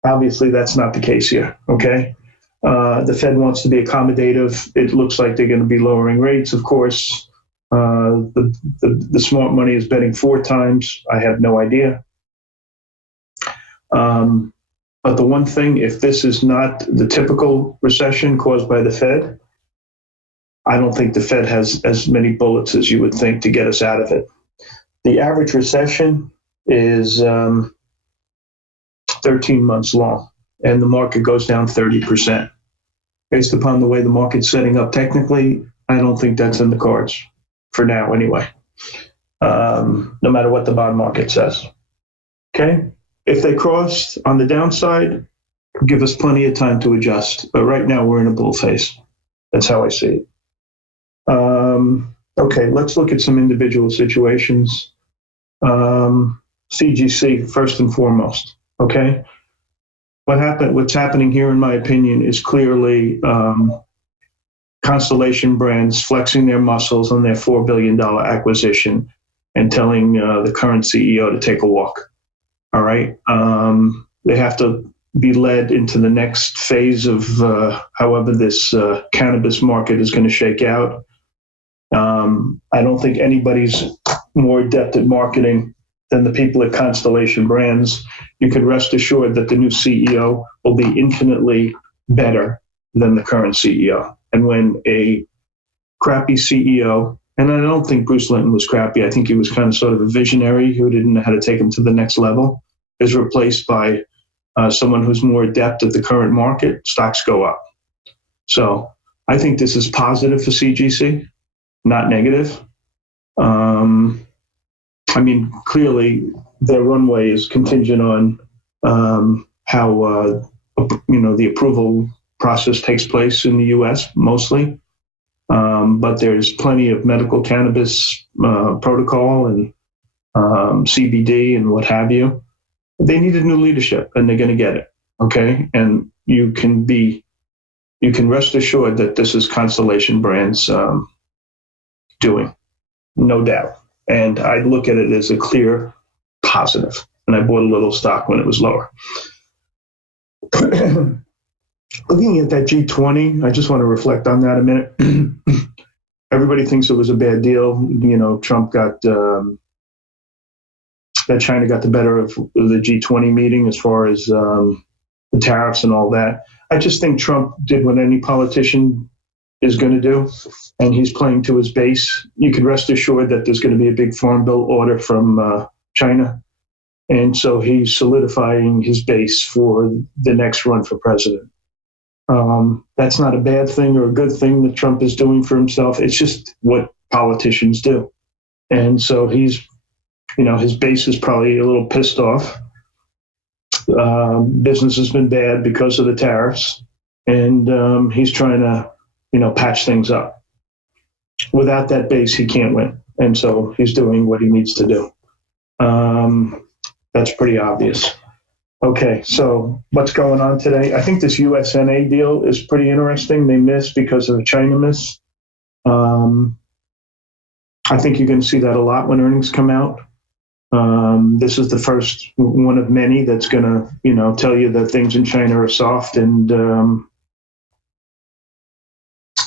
Obviously, that's not the case here, okay? The Fed wants to be accommodative. It looks like they're going to be lowering rates, of course. The smart money is betting 4 times. I have no idea. But the one thing, if this is not the typical recession caused by the Fed, I don't think the Fed has as many bullets as you would think to get us out of it. The average recession is 13 months long, and the market goes down 30%. Based upon the way the market's setting up technically, I don't think that's in the cards, for now anyway, no matter what the bond market says. Okay? If they crossed on the downside, give us plenty of time to adjust. But right now, we're in a bull phase. That's how I see it. Okay, let's look at some individual situations. CGC, first and foremost, okay? What's happening here, in my opinion, is clearly Constellation Brands flexing their muscles on their $4 billion acquisition and telling the current CEO to take a walk. All right. They have to be led into the next phase of however this cannabis market is going to shake out. I don't think anybody's more adept at marketing than the people at Constellation Brands. You can rest assured that the new CEO will be infinitely better than the current CEO. And when a crappy CEO, and I don't think Bruce Linton was crappy, I think he was kind of sort of a visionary who didn't know how to take him to the next level, is replaced by someone who's more adept at the current market, stocks go up. So I think this is positive for CGC, not negative. I mean, clearly their runway is contingent on how the approval process takes place in the U.S. mostly. But there's plenty of medical cannabis protocol and CBD and what have you. They needed new leadership, and they're going to get it. Okay, and you can rest assured that this is Constellation Brands doing, no doubt. And I look at it as a clear positive. And I bought a little stock when it was lower. Looking at that G20, I just want to reflect on that a minute. Everybody thinks it was a bad deal. Trump got that China got the better of the G20 meeting as far as the tariffs and all that. I just think Trump did what any politician is going to do, and he's playing to his base. You can rest assured that there's going to be a big farm bill order from China, and so he's solidifying his base for the next run for president. That's not a bad thing or a good thing that Trump is doing for himself. It's just what politicians do. And so he's, his base is probably a little pissed off. Business has been bad because of the tariffs, and he's trying to, patch things up. Without that base, he can't win. And so he's doing what he needs to do. That's pretty obvious. Okay, so what's going on today? I think this USNA deal is pretty interesting. They missed because of a China miss. I think you're going to see that a lot when earnings come out. This is the first one of many that's going to, tell you that things in China are soft, and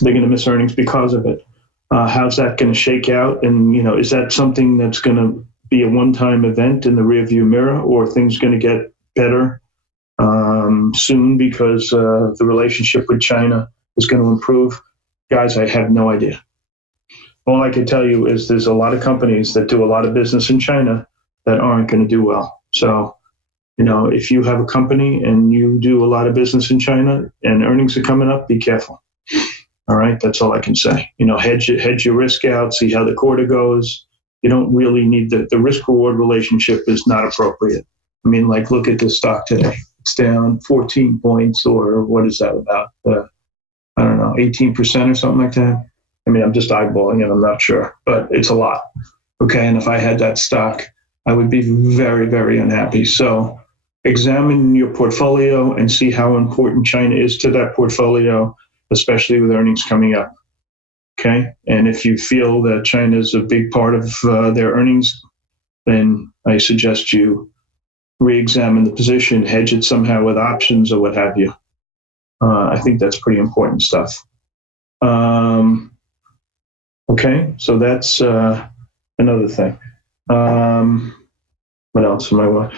they're going to miss earnings because of it. How's that going to shake out? And, is that something that's going to be a one-time event in the rearview mirror, or are things going to get better soon because the relationship with China is going to improve? Guys, I have no idea. All I can tell you is there's a lot of companies that do a lot of business in China that aren't going to do well. So, if you have a company and you do a lot of business in China and earnings are coming up, be careful. All right, that's all I can say. Hedge your risk out, see how the quarter goes. You don't really need the risk-reward relationship is not appropriate. I mean, look at this stock today. It's down 14 points, or what is that about? 18% or something like that. I mean, I'm just eyeballing it. I'm not sure, but it's a lot. Okay, and if I had that stock, I would be very, very unhappy. So examine your portfolio and see how important China is to that portfolio, especially with earnings coming up. Okay, and if you feel that China is a big part of their earnings, then I suggest you re-examine the position, hedge it somehow with options or what have you. I think that's pretty important stuff. Okay, so that's another thing. What else am I?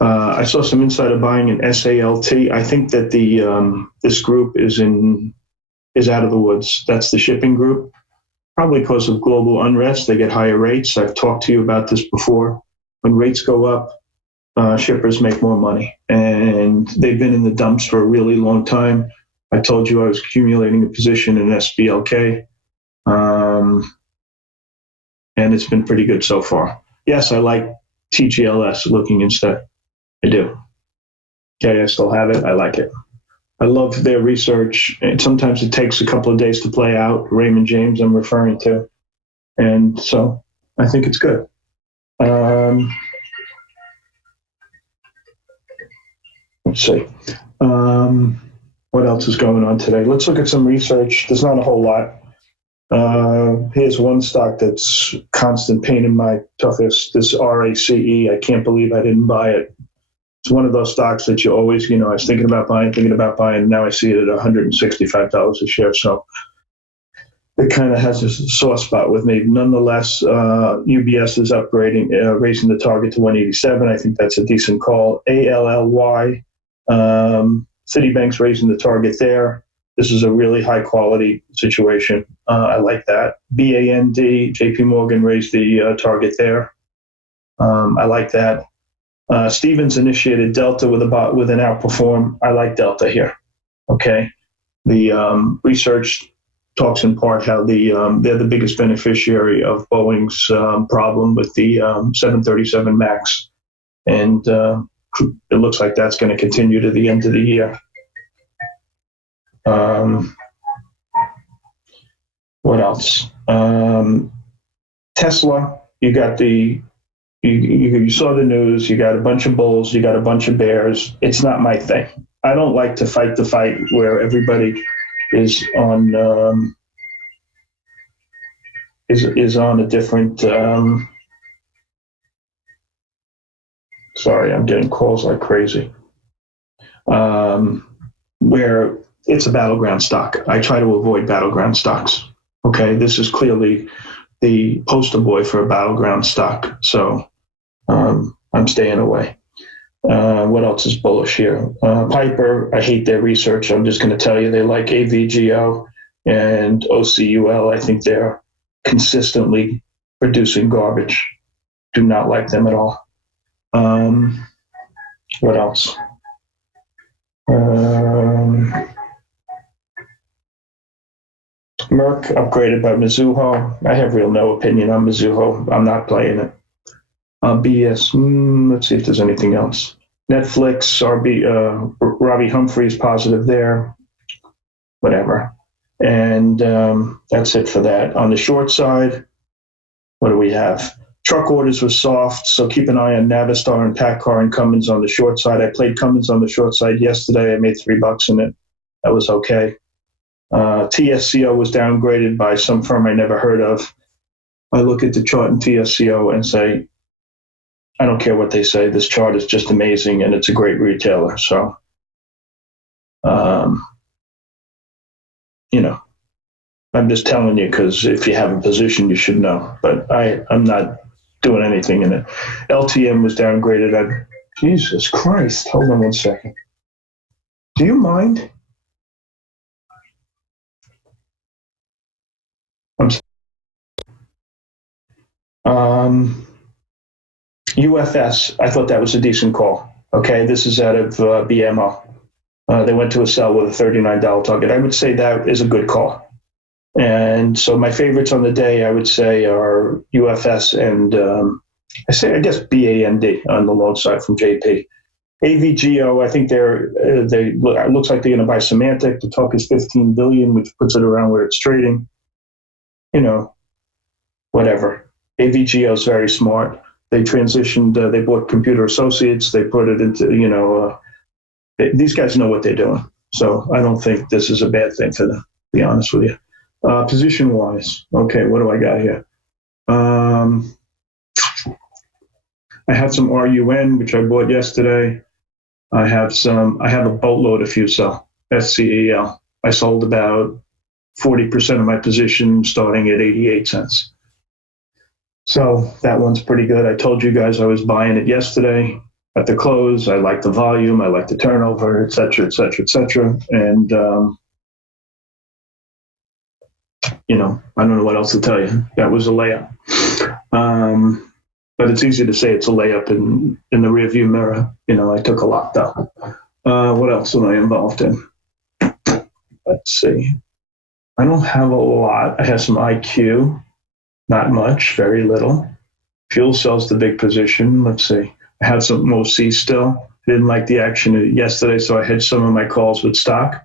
I saw some insider buying in SALT. I think that this group is out of the woods. That's the shipping group. Probably because of global unrest, they get higher rates. I've talked to you about this before. When rates go up, shippers make more money, and they've been in the dumps for a really long time. I told you I was accumulating a position in SBLK, and it's been pretty good so far. Yes, I like TGLS looking instead. I do. Okay, I still have it. I like it. I love their research. And sometimes it takes a couple of days to play out. Raymond James I'm referring to. And so I think it's good. Let's see. What else is going on today? Let's look at some research. There's not a whole lot. Here's one stock that's constant pain in my toughest, this RACE. I can't believe I didn't buy it It's one of those stocks that you always, I was thinking about buying, and now I see it at $165 a share. So it kind of has a sore spot with me. Nonetheless, UBS is upgrading, raising the target to 187. I think that's a decent call. ALLY, Citibank's raising the target there. This is a really high quality situation. I like that. BAND, JP Morgan raised the target there. I like that. Stevens initiated Delta with an outperform. I like Delta here. Okay. The research talks in part how they're the biggest beneficiary of Boeing's problem with the 737 MAX. And it looks like that's going to continue to the end of the year. What else? Tesla, you got you saw the news, you got a bunch of bulls, you got a bunch of bears. It's not my thing. I don't like to fight the fight where everybody is on is on a different sorry, I'm getting calls like crazy. Where it's a battleground stock. I try to avoid battleground stocks. Okay, this is clearly the poster boy for a battleground stock. So I'm staying away. What else is bullish here? Piper, I hate their research. I'm just going to tell you they like AVGO and OCUL. I think they're consistently producing garbage. Do not like them at all. What else? Merck upgraded by Mizuho. I have no opinion on Mizuho. I'm not playing it. BS. Let's see if there's anything else. Netflix. Robbie Humphrey's positive there. Whatever. And that's it for that. On the short side, what do we have? Truck orders were soft, so keep an eye on Navistar and PACCAR and Cummins on the short side. I played Cummins on the short side yesterday. I made $3 in it. That was okay. TSCO was downgraded by some firm I never heard of. I look at the chart in TSCO and say, I don't care what they say. This chart is just amazing, and it's a great retailer. So, I'm just telling you because if you have a position, you should know. But I'm not doing anything in it. LTM was downgraded. Jesus Christ. Hold on one second. Do you mind? UFS, I thought that was a decent call. Okay, this is out of BMO. They went to a sell with a $39 target. I would say that is a good call. And so my favorites on the day, I would say, are UFS and I guess BAND on the low side from JP. AVGO, I think it looks like they're going to buy Symantec. The talk is $15 billion, which puts it around where it's trading. Whatever. AVGO is very smart. They transitioned, they bought Computer Associates. They put it into, these guys know what they're doing. So I don't think this is a bad thing for them, to be honest with you. Position-wise, okay, what do I got here? I have some RUN, which I bought yesterday. I have a boatload of Fusel, SCEL. I sold about 40% of my position starting at 88 cents. So that one's pretty good. I told you guys I was buying it yesterday at the close. I like the volume. I like the turnover, et cetera, et cetera, et cetera. And, I don't know what else to tell you. That was a layup. But it's easy to say it's a layup in the rearview mirror. I took a lot, though. What else am I involved in? Let's see. I don't have a lot. I have some IQ. Not much, very little. Fuel Cell's the big position. Let's see. I had some MOC still. I didn't like the action yesterday, so I hedged some of my calls with stock.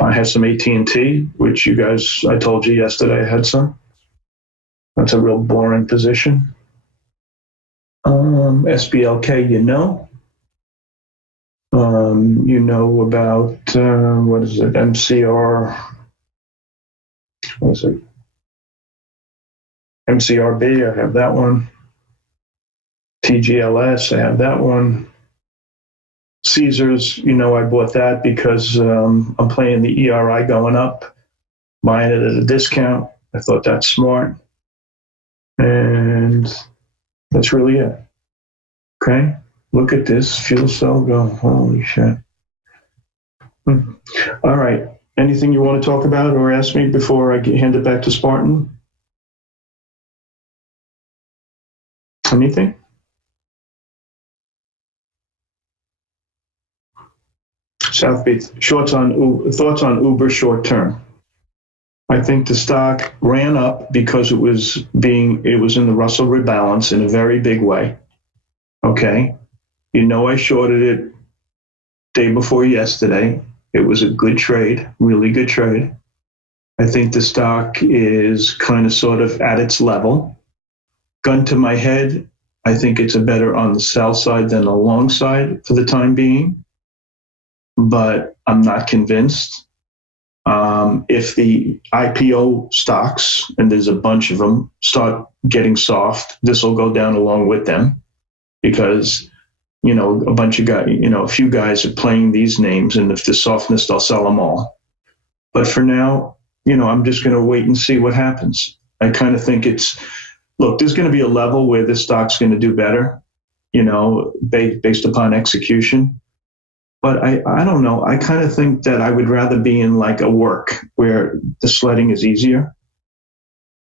I have some AT&T, which I told you yesterday I had some. That's a real boring position. SBLK, about, what is it, MCR, what is it? MCRB, I have that one. TGLS, I have that one. Caesars, I bought that because I'm playing the ERI going up, buying it at a discount. I thought that's smart. And that's really it. Okay? Look at this fuel cell go. Holy shit. All right. Anything you want to talk about or ask me before I hand it back to Spartan? Anything? South Beach, thoughts on Uber short term. I think the stock ran up because it was in the Russell rebalance in a very big way. Okay. I shorted it day before yesterday. It was a good trade, really good trade. I think the stock is kind of sort of at its level. Gun to my head, I think it's a better on the sell side than the long side for the time being, but I'm not convinced. If the IPO stocks, and there's a bunch of them, start getting soft, this will go down along with them because, a bunch of guys, a few guys are playing these names, and if there's softness, they'll sell them all. But for now, I'm just going to wait and see what happens. I kind of think there's going to be a level where this stock's going to do better, based upon execution. But I don't know. I kind of think that I would rather be in like a work where the sledding is easier.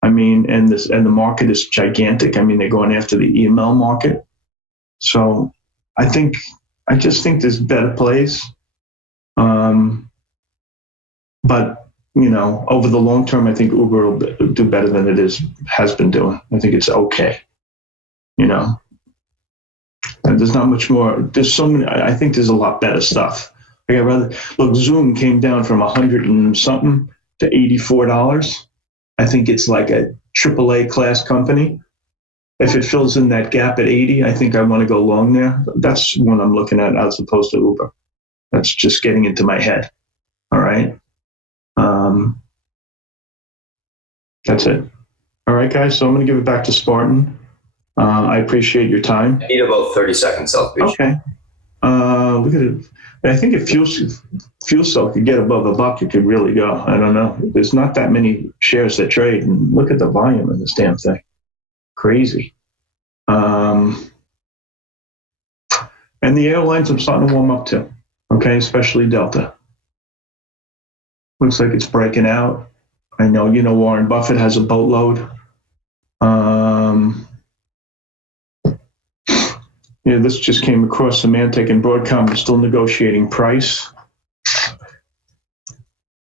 I mean, and the market is gigantic. I mean, they're going after the email market. So I just think there's better plays. But, over the long term, I think Uber will do better than has been doing. I think it's okay. And there's not much more. There's so many. I think there's a lot better stuff. Zoom came down from 100 and something to $84. I think it's like a AAA class company. If it fills in that gap at 80, I think I want to go long there. That's what I'm looking at as opposed to Uber. That's just getting into my head. All right. That's it. All right, guys. So I'm going to give it back to Spartan. I appreciate your time. I need about 30 seconds, South Beach. Okay. Look at it. I think if fuel cell could get above $1, it could really go. I don't know. There's not that many shares that trade, and look at the volume of this damn thing. Crazy. And the airlines I'm starting to warm up to. Okay, especially Delta. Looks like it's breaking out. I know, Warren Buffett has a boatload. This just came across. Symantec and Broadcom are still negotiating price.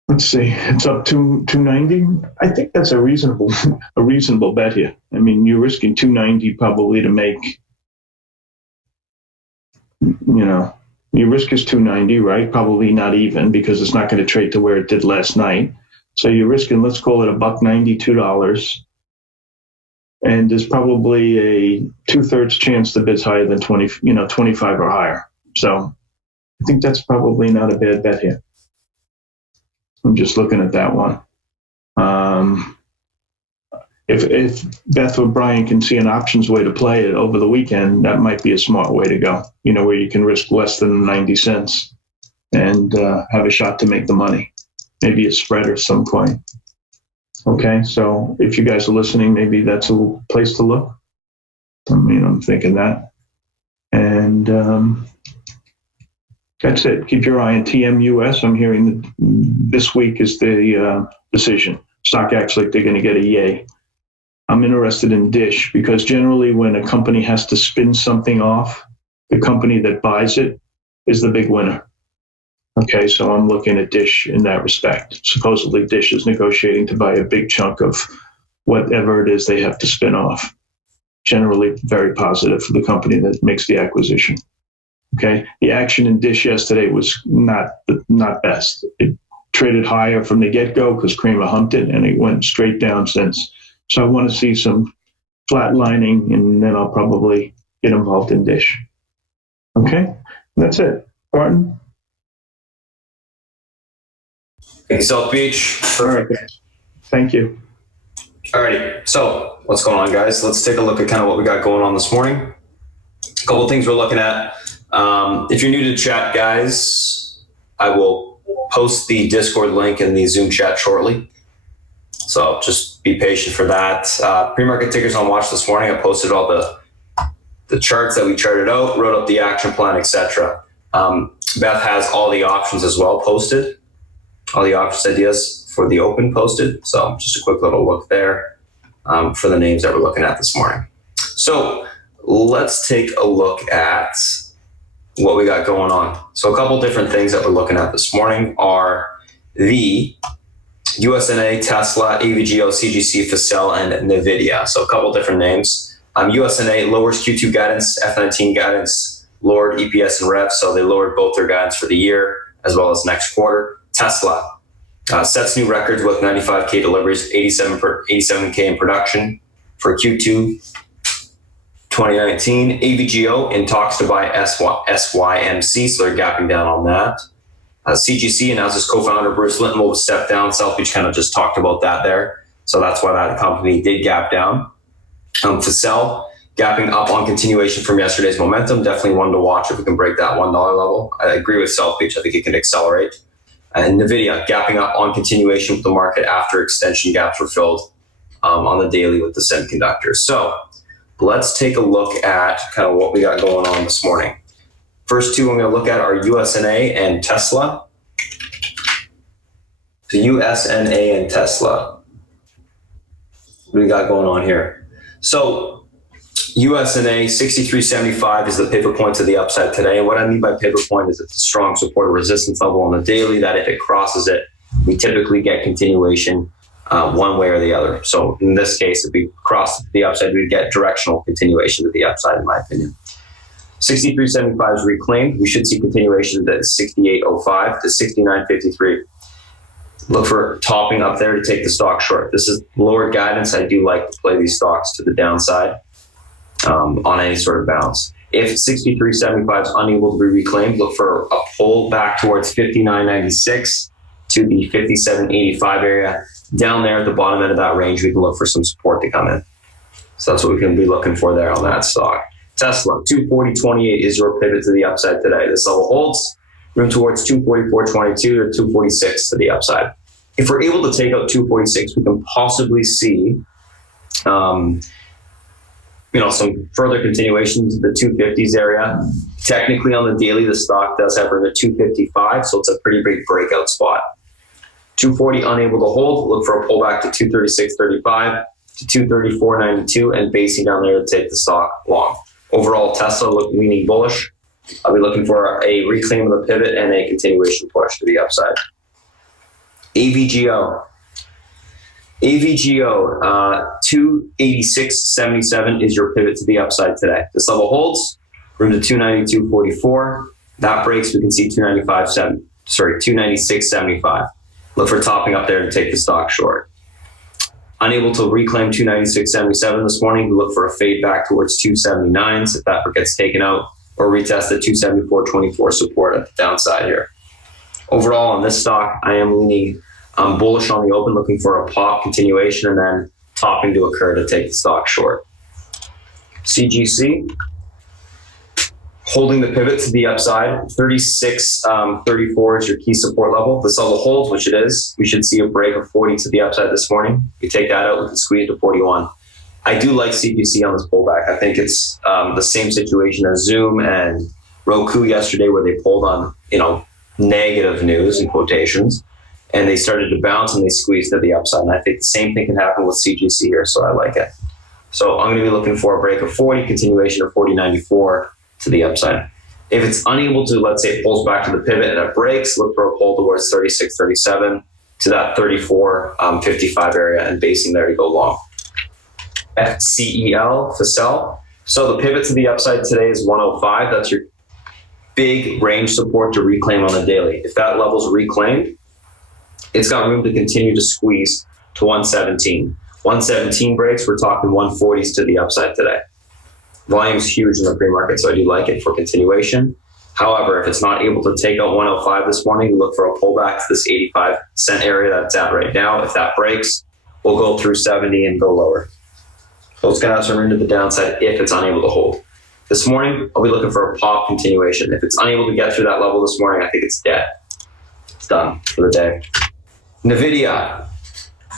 Let's see, it's up to 290. I think that's a reasonable bet here. I mean, you're risking 290 probably to make. Your risk is 290, right? Probably not even because it's not going to trade to where it did last night. So you're risking, let's call it $1.92. And there's probably a 2/3 chance the bid's higher than 25 or higher. So I think that's probably not a bad bet here. I'm just looking at that one. If Beth or Brian can see an options way to play it over the weekend, that might be a smart way to go, where you can risk less than 90 cents and have a shot to make the money. Maybe a spread or some coin. Okay, so if you guys are listening, maybe that's a place to look. I'm thinking that. And that's it. Keep your eye on TMUS. I'm hearing that this week is the decision. Stock acts like they're going to get a yay. I'm interested in Dish because generally when a company has to spin something off, the company that buys it is the big winner. Okay, so I'm looking at Dish in that respect. Supposedly Dish is negotiating to buy a big chunk of whatever it is they have to spin off. Generally very positive for the company that makes the acquisition. Okay, the action in Dish yesterday was not best. It traded higher from the get-go because Kramer humped it, and it went straight down since. So I want to see some flatlining, and then I'll probably get involved in Dish. Okay, that's it. Martin? Thanks, South Beach. All right, guys. Thank you. Alrighty, so what's going on, guys? Let's take a look at kind of what we got going on this morning. A couple of things we're looking at. If you're new to the chat, guys, I will post the Discord link in the Zoom chat shortly. So just be patient for that. Pre-market tickers on watch this morning. I posted all the charts that we charted out, wrote up the action plan, etc. Beth has all the options as well posted, all the options ideas for the open posted. So just a quick little look there for the names that we're looking at this morning. So let's take a look at what we got going on. So a couple different things that we're looking at this morning are the USNA, Tesla, AVGO, CGC, Facel, and NVIDIA. So a couple different names. USNA lowers Q2 guidance, F19 guidance, lowered EPS and rev. So they lowered both their guidance for the year as well as next quarter. Tesla sets new records with 95K deliveries, 87K in production for Q2 2019. AVGO in talks to buy SYMC, so they're gapping down on that. CGC announces co-founder Bruce Linton will step down. South Beach kind of just talked about that there. So that's why that company did gap down. Facel gapping up on continuation from yesterday's momentum. Definitely one to watch if we can break that $1 level. I agree with South Beach. I think it can accelerate. And NVIDIA gapping up on continuation with the market after extension gaps were filled on the daily with the semiconductors. So let's take a look at kind of what we got going on this morning. First two I'm going to look at are USNA and Tesla. So USNA and Tesla. What do we got going on here? So USNA 63.75 is the pivot point to the upside today. And what I mean by pivot point is it's a strong support or resistance level on the daily that if it crosses it, we typically get continuation one way or the other. So in this case, if we cross the upside, we'd get directional continuation to the upside, in my opinion. 63.75 is reclaimed. We should see continuation to 68.05 to 69.53. Look for topping up there to take the stock short. This is lower guidance. I do like to play these stocks to the downside on any sort of bounce. If 63.75 is unable to be reclaimed, look for a pull back towards 59.96 to the 57.85 area. Down there at the bottom end of that range, we can look for some support to come in. So that's what we can be looking for there on that stock. Tesla, 240.28 is your pivot to the upside today. This level holds. Room towards 244.22 to 246 to the upside. If we're able to take out 246, we can possibly see some further continuation to the 250s area. Technically on the daily, the stock does have room at 255, so it's a pretty big breakout spot. 240 unable to hold, look for a pullback to 236.35 to 234.92 and basing down there to take the stock long. Overall, Tesla leaning bullish. I'll be looking for a reclaim of the pivot and a continuation push to the upside. AVGO. AVGO, 286.77 is your pivot to the upside today. This level holds, room to 292.44. That breaks, we can see 296.75. Look for topping up there to take the stock short. Unable to reclaim 296.77 this morning, we look for a fade back towards 279s if that gets taken out, or retest the 274.24 support at the downside here. Overall on this stock, I am leaning bullish on the open, looking for a pop continuation and then topping to occur to take the stock short. CGC, holding the pivot to the upside, 36.34 is your key support level. This level holds, which it is. We should see a break of 40 to the upside this morning. We take that out, we can squeeze to 41. I do like CGC on this pullback. I think it's the same situation as Zoom and Roku yesterday where they pulled on, negative news in quotations, and they started to bounce and they squeezed to the upside. And I think the same thing can happen with CGC here, so I like it. So I'm going to be looking for a break of 40, continuation of 40.94 to the upside. If it's unable to, let's say it pulls back to the pivot and it breaks, look for a pull towards 36.37 to that 34.55 area and basing there to go long. FCEL, Facel. So the pivot to the upside today is 105. That's your big range support to reclaim on the daily. If that level's reclaimed, it's got room to continue to squeeze to 117. 117 breaks, we're talking 140s to the upside today. Volume's huge in the pre-market, so I do like it for continuation. However, if it's not able to take out 105 this morning, look for a pullback to this 85 cent area that's at right now. If that breaks, we'll go through 70 and go lower. So it's going to have some room to the downside if it's unable to hold. This morning, I'll be looking for a pop continuation. If it's unable to get through that level this morning, I think it's dead. It's done for the day. NVIDIA,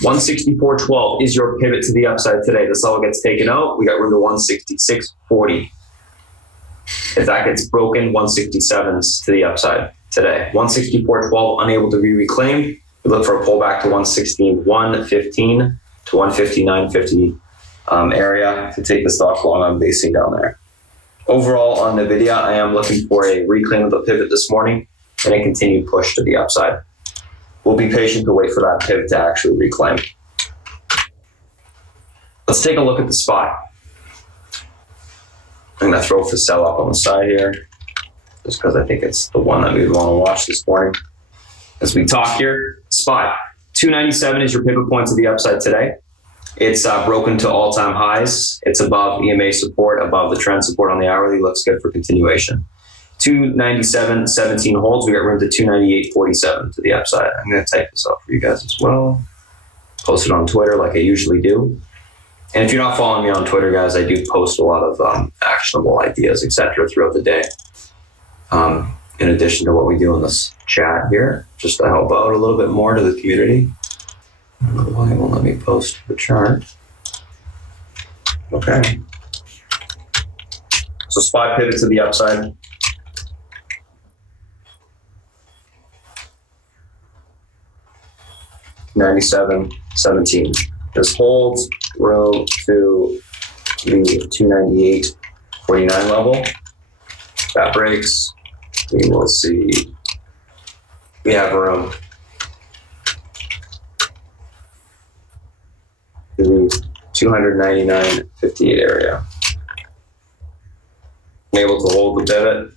164.12 is your pivot to the upside today. This level gets taken out. We got room to 166.40. If that gets broken, 167's to the upside today. 164.12 unable to be reclaimed. We look for a pullback to 116.115 to 159.50 area to take the stock long. I'm basing down there. Overall on NVIDIA, I am looking for a reclaim of the pivot this morning and a continued push to the upside. We'll be patient to wait for that pivot to actually reclaim. Let's take a look at the SPY. I'm going to throw for sell up on the side here, just because I think it's the one that we would want to watch this morning. As we talk here, SPY, 297 is your pivot point to the upside today. It's broken to all-time highs. It's above EMA support, above the trend support on the hourly. Looks good for continuation. 297.17 holds. We got room to 298.47 to the upside. I'm going to type this up for you guys as well. Post it on Twitter like I usually do. And if you're not following me on Twitter, guys, I do post a lot of actionable ideas, etc. throughout the day. In addition to what we do in this chat here, just to help out a little bit more to the community. I don't know why it won't let me post the chart. Okay. So SPY pivot to the upside. $97.17. This holds room to the 298.49 level. That breaks. We will see. We have room to the 299.58 area. Able to hold the pivot.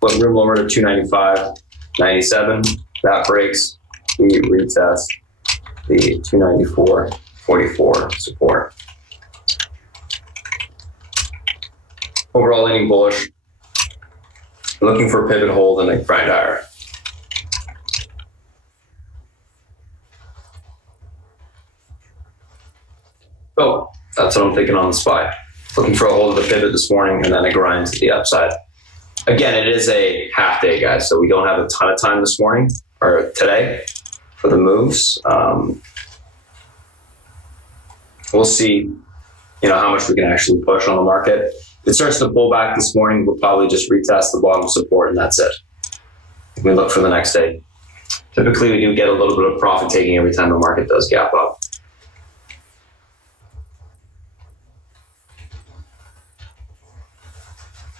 Put room lower to 295.97. That breaks. We retest the 294.44 support. Overall leaning bullish. Looking for pivot hold and a grind higher. So that's what I'm thinking on the SPY. Looking for a hold of the pivot this morning and then a grind to the upside. Again, it is a half day, guys, so we don't have a ton of time this morning or today for the moves. We'll see, how much we can actually push on the market. If it starts to pull back this morning, we'll probably just retest the bottom support and that's it. We look for the next day. Typically, we do get a little bit of profit taking every time the market does gap up.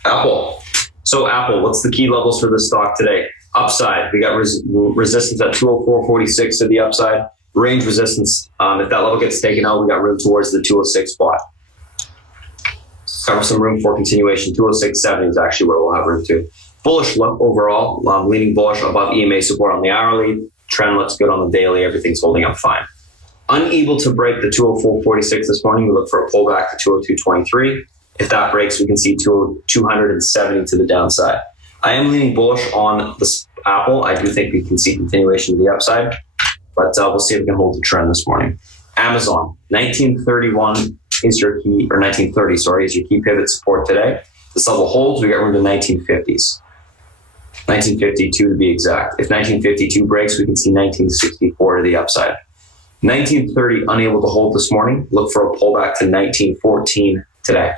Apple. So Apple, what's the key levels for this stock today? Upside, we got resistance at 204.46 to the upside. Range resistance, if that level gets taken out, we got room towards the 206 spot. Cover some room for continuation. 206.70 is actually where we'll have room to. Bullish look overall, leaning bullish above EMA support on the hourly. Trend looks good on the daily. Everything's holding up fine. Unable to break the 204.46 this morning, we look for a pullback to 202.23. If that breaks, we can see 270 to the downside. I am leaning bullish on this Apple. I do think we can see continuation to the upside, but we'll see if we can hold the trend this morning. Amazon, 1931 is your key, or 1930, sorry, is your key pivot support today. This level holds, we got room to 1950s. 1952 to be exact. If 1952 breaks, we can see 1964 to the upside. 1930 unable to hold this morning. Look for a pullback to 1914 today.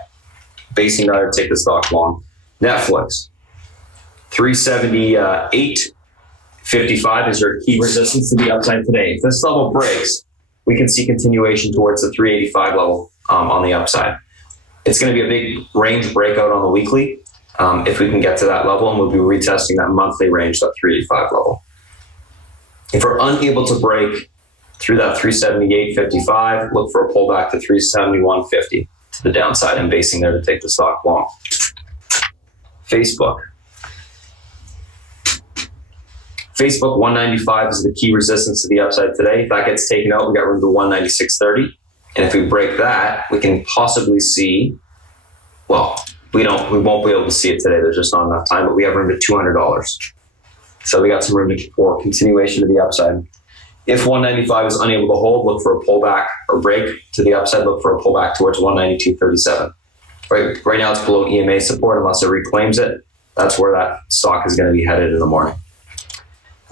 Basing dollar, take the stock long. Netflix, 378.55 is your key resistance to the upside today. If this level breaks, we can see continuation towards the 385 level on the upside. It's going to be a big range breakout on the weekly if we can get to that level, and we'll be retesting that monthly range, that 385 level. If we're unable to break through that 378.55, look for a pullback to 371.50 to the downside and basing there to take the stock long. Facebook, 195 is the key resistance to the upside today. If that gets taken out, we got room to 196.30. And if we break that, we can possibly see, well, we won't be able to see it today. There's just not enough time, but we have room to $200. So we got some room for continuation to the upside. If 195 is unable to hold, look for a pullback or break to the upside. Look for a pullback towards 192.37. Right now it's below EMA support unless it reclaims it. That's where that stock is going to be headed in the morning.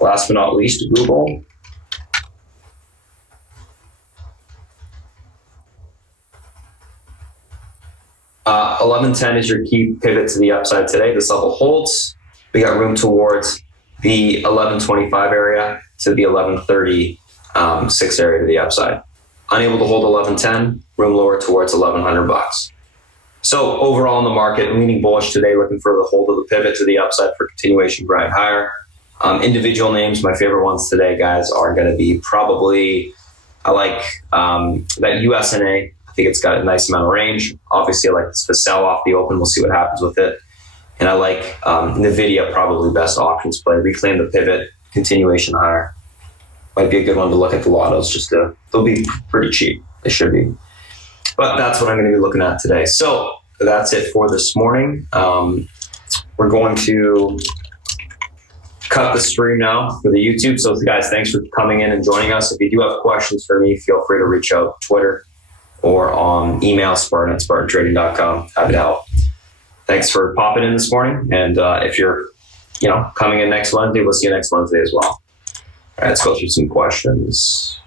Last but not least, Google. Uh, 1110 is your key pivot to the upside today. This level holds. We got room towards the 1125 area to the 1136 area to the upside. Unable to hold 1110, room lower towards $1,100. So overall in the market, leaning bullish today, looking for the hold of the pivot to the upside for continuation grind higher. Individual names, my favorite ones today, guys, are going to be probably, I like that USNA. I think it's got a nice amount of range. Obviously, I like the sell off the open. We'll see what happens with it. And I like NVIDIA, probably best options play. Reclaim the pivot, continuation higher. Might be a good one to look at the lottos. They'll be pretty cheap. They should be. But that's what I'm going to be looking at today. So that's it for this morning. We're going to cut the stream now for the YouTube. So guys, thanks for coming in and joining us. If you do have questions for me, feel free to reach out Twitter or on email, Spartan@spartantrading.com. Happy to help. Thanks for popping in this morning. And if you're coming in next Wednesday, we'll see you next Wednesday as well. All right, let's go through some questions.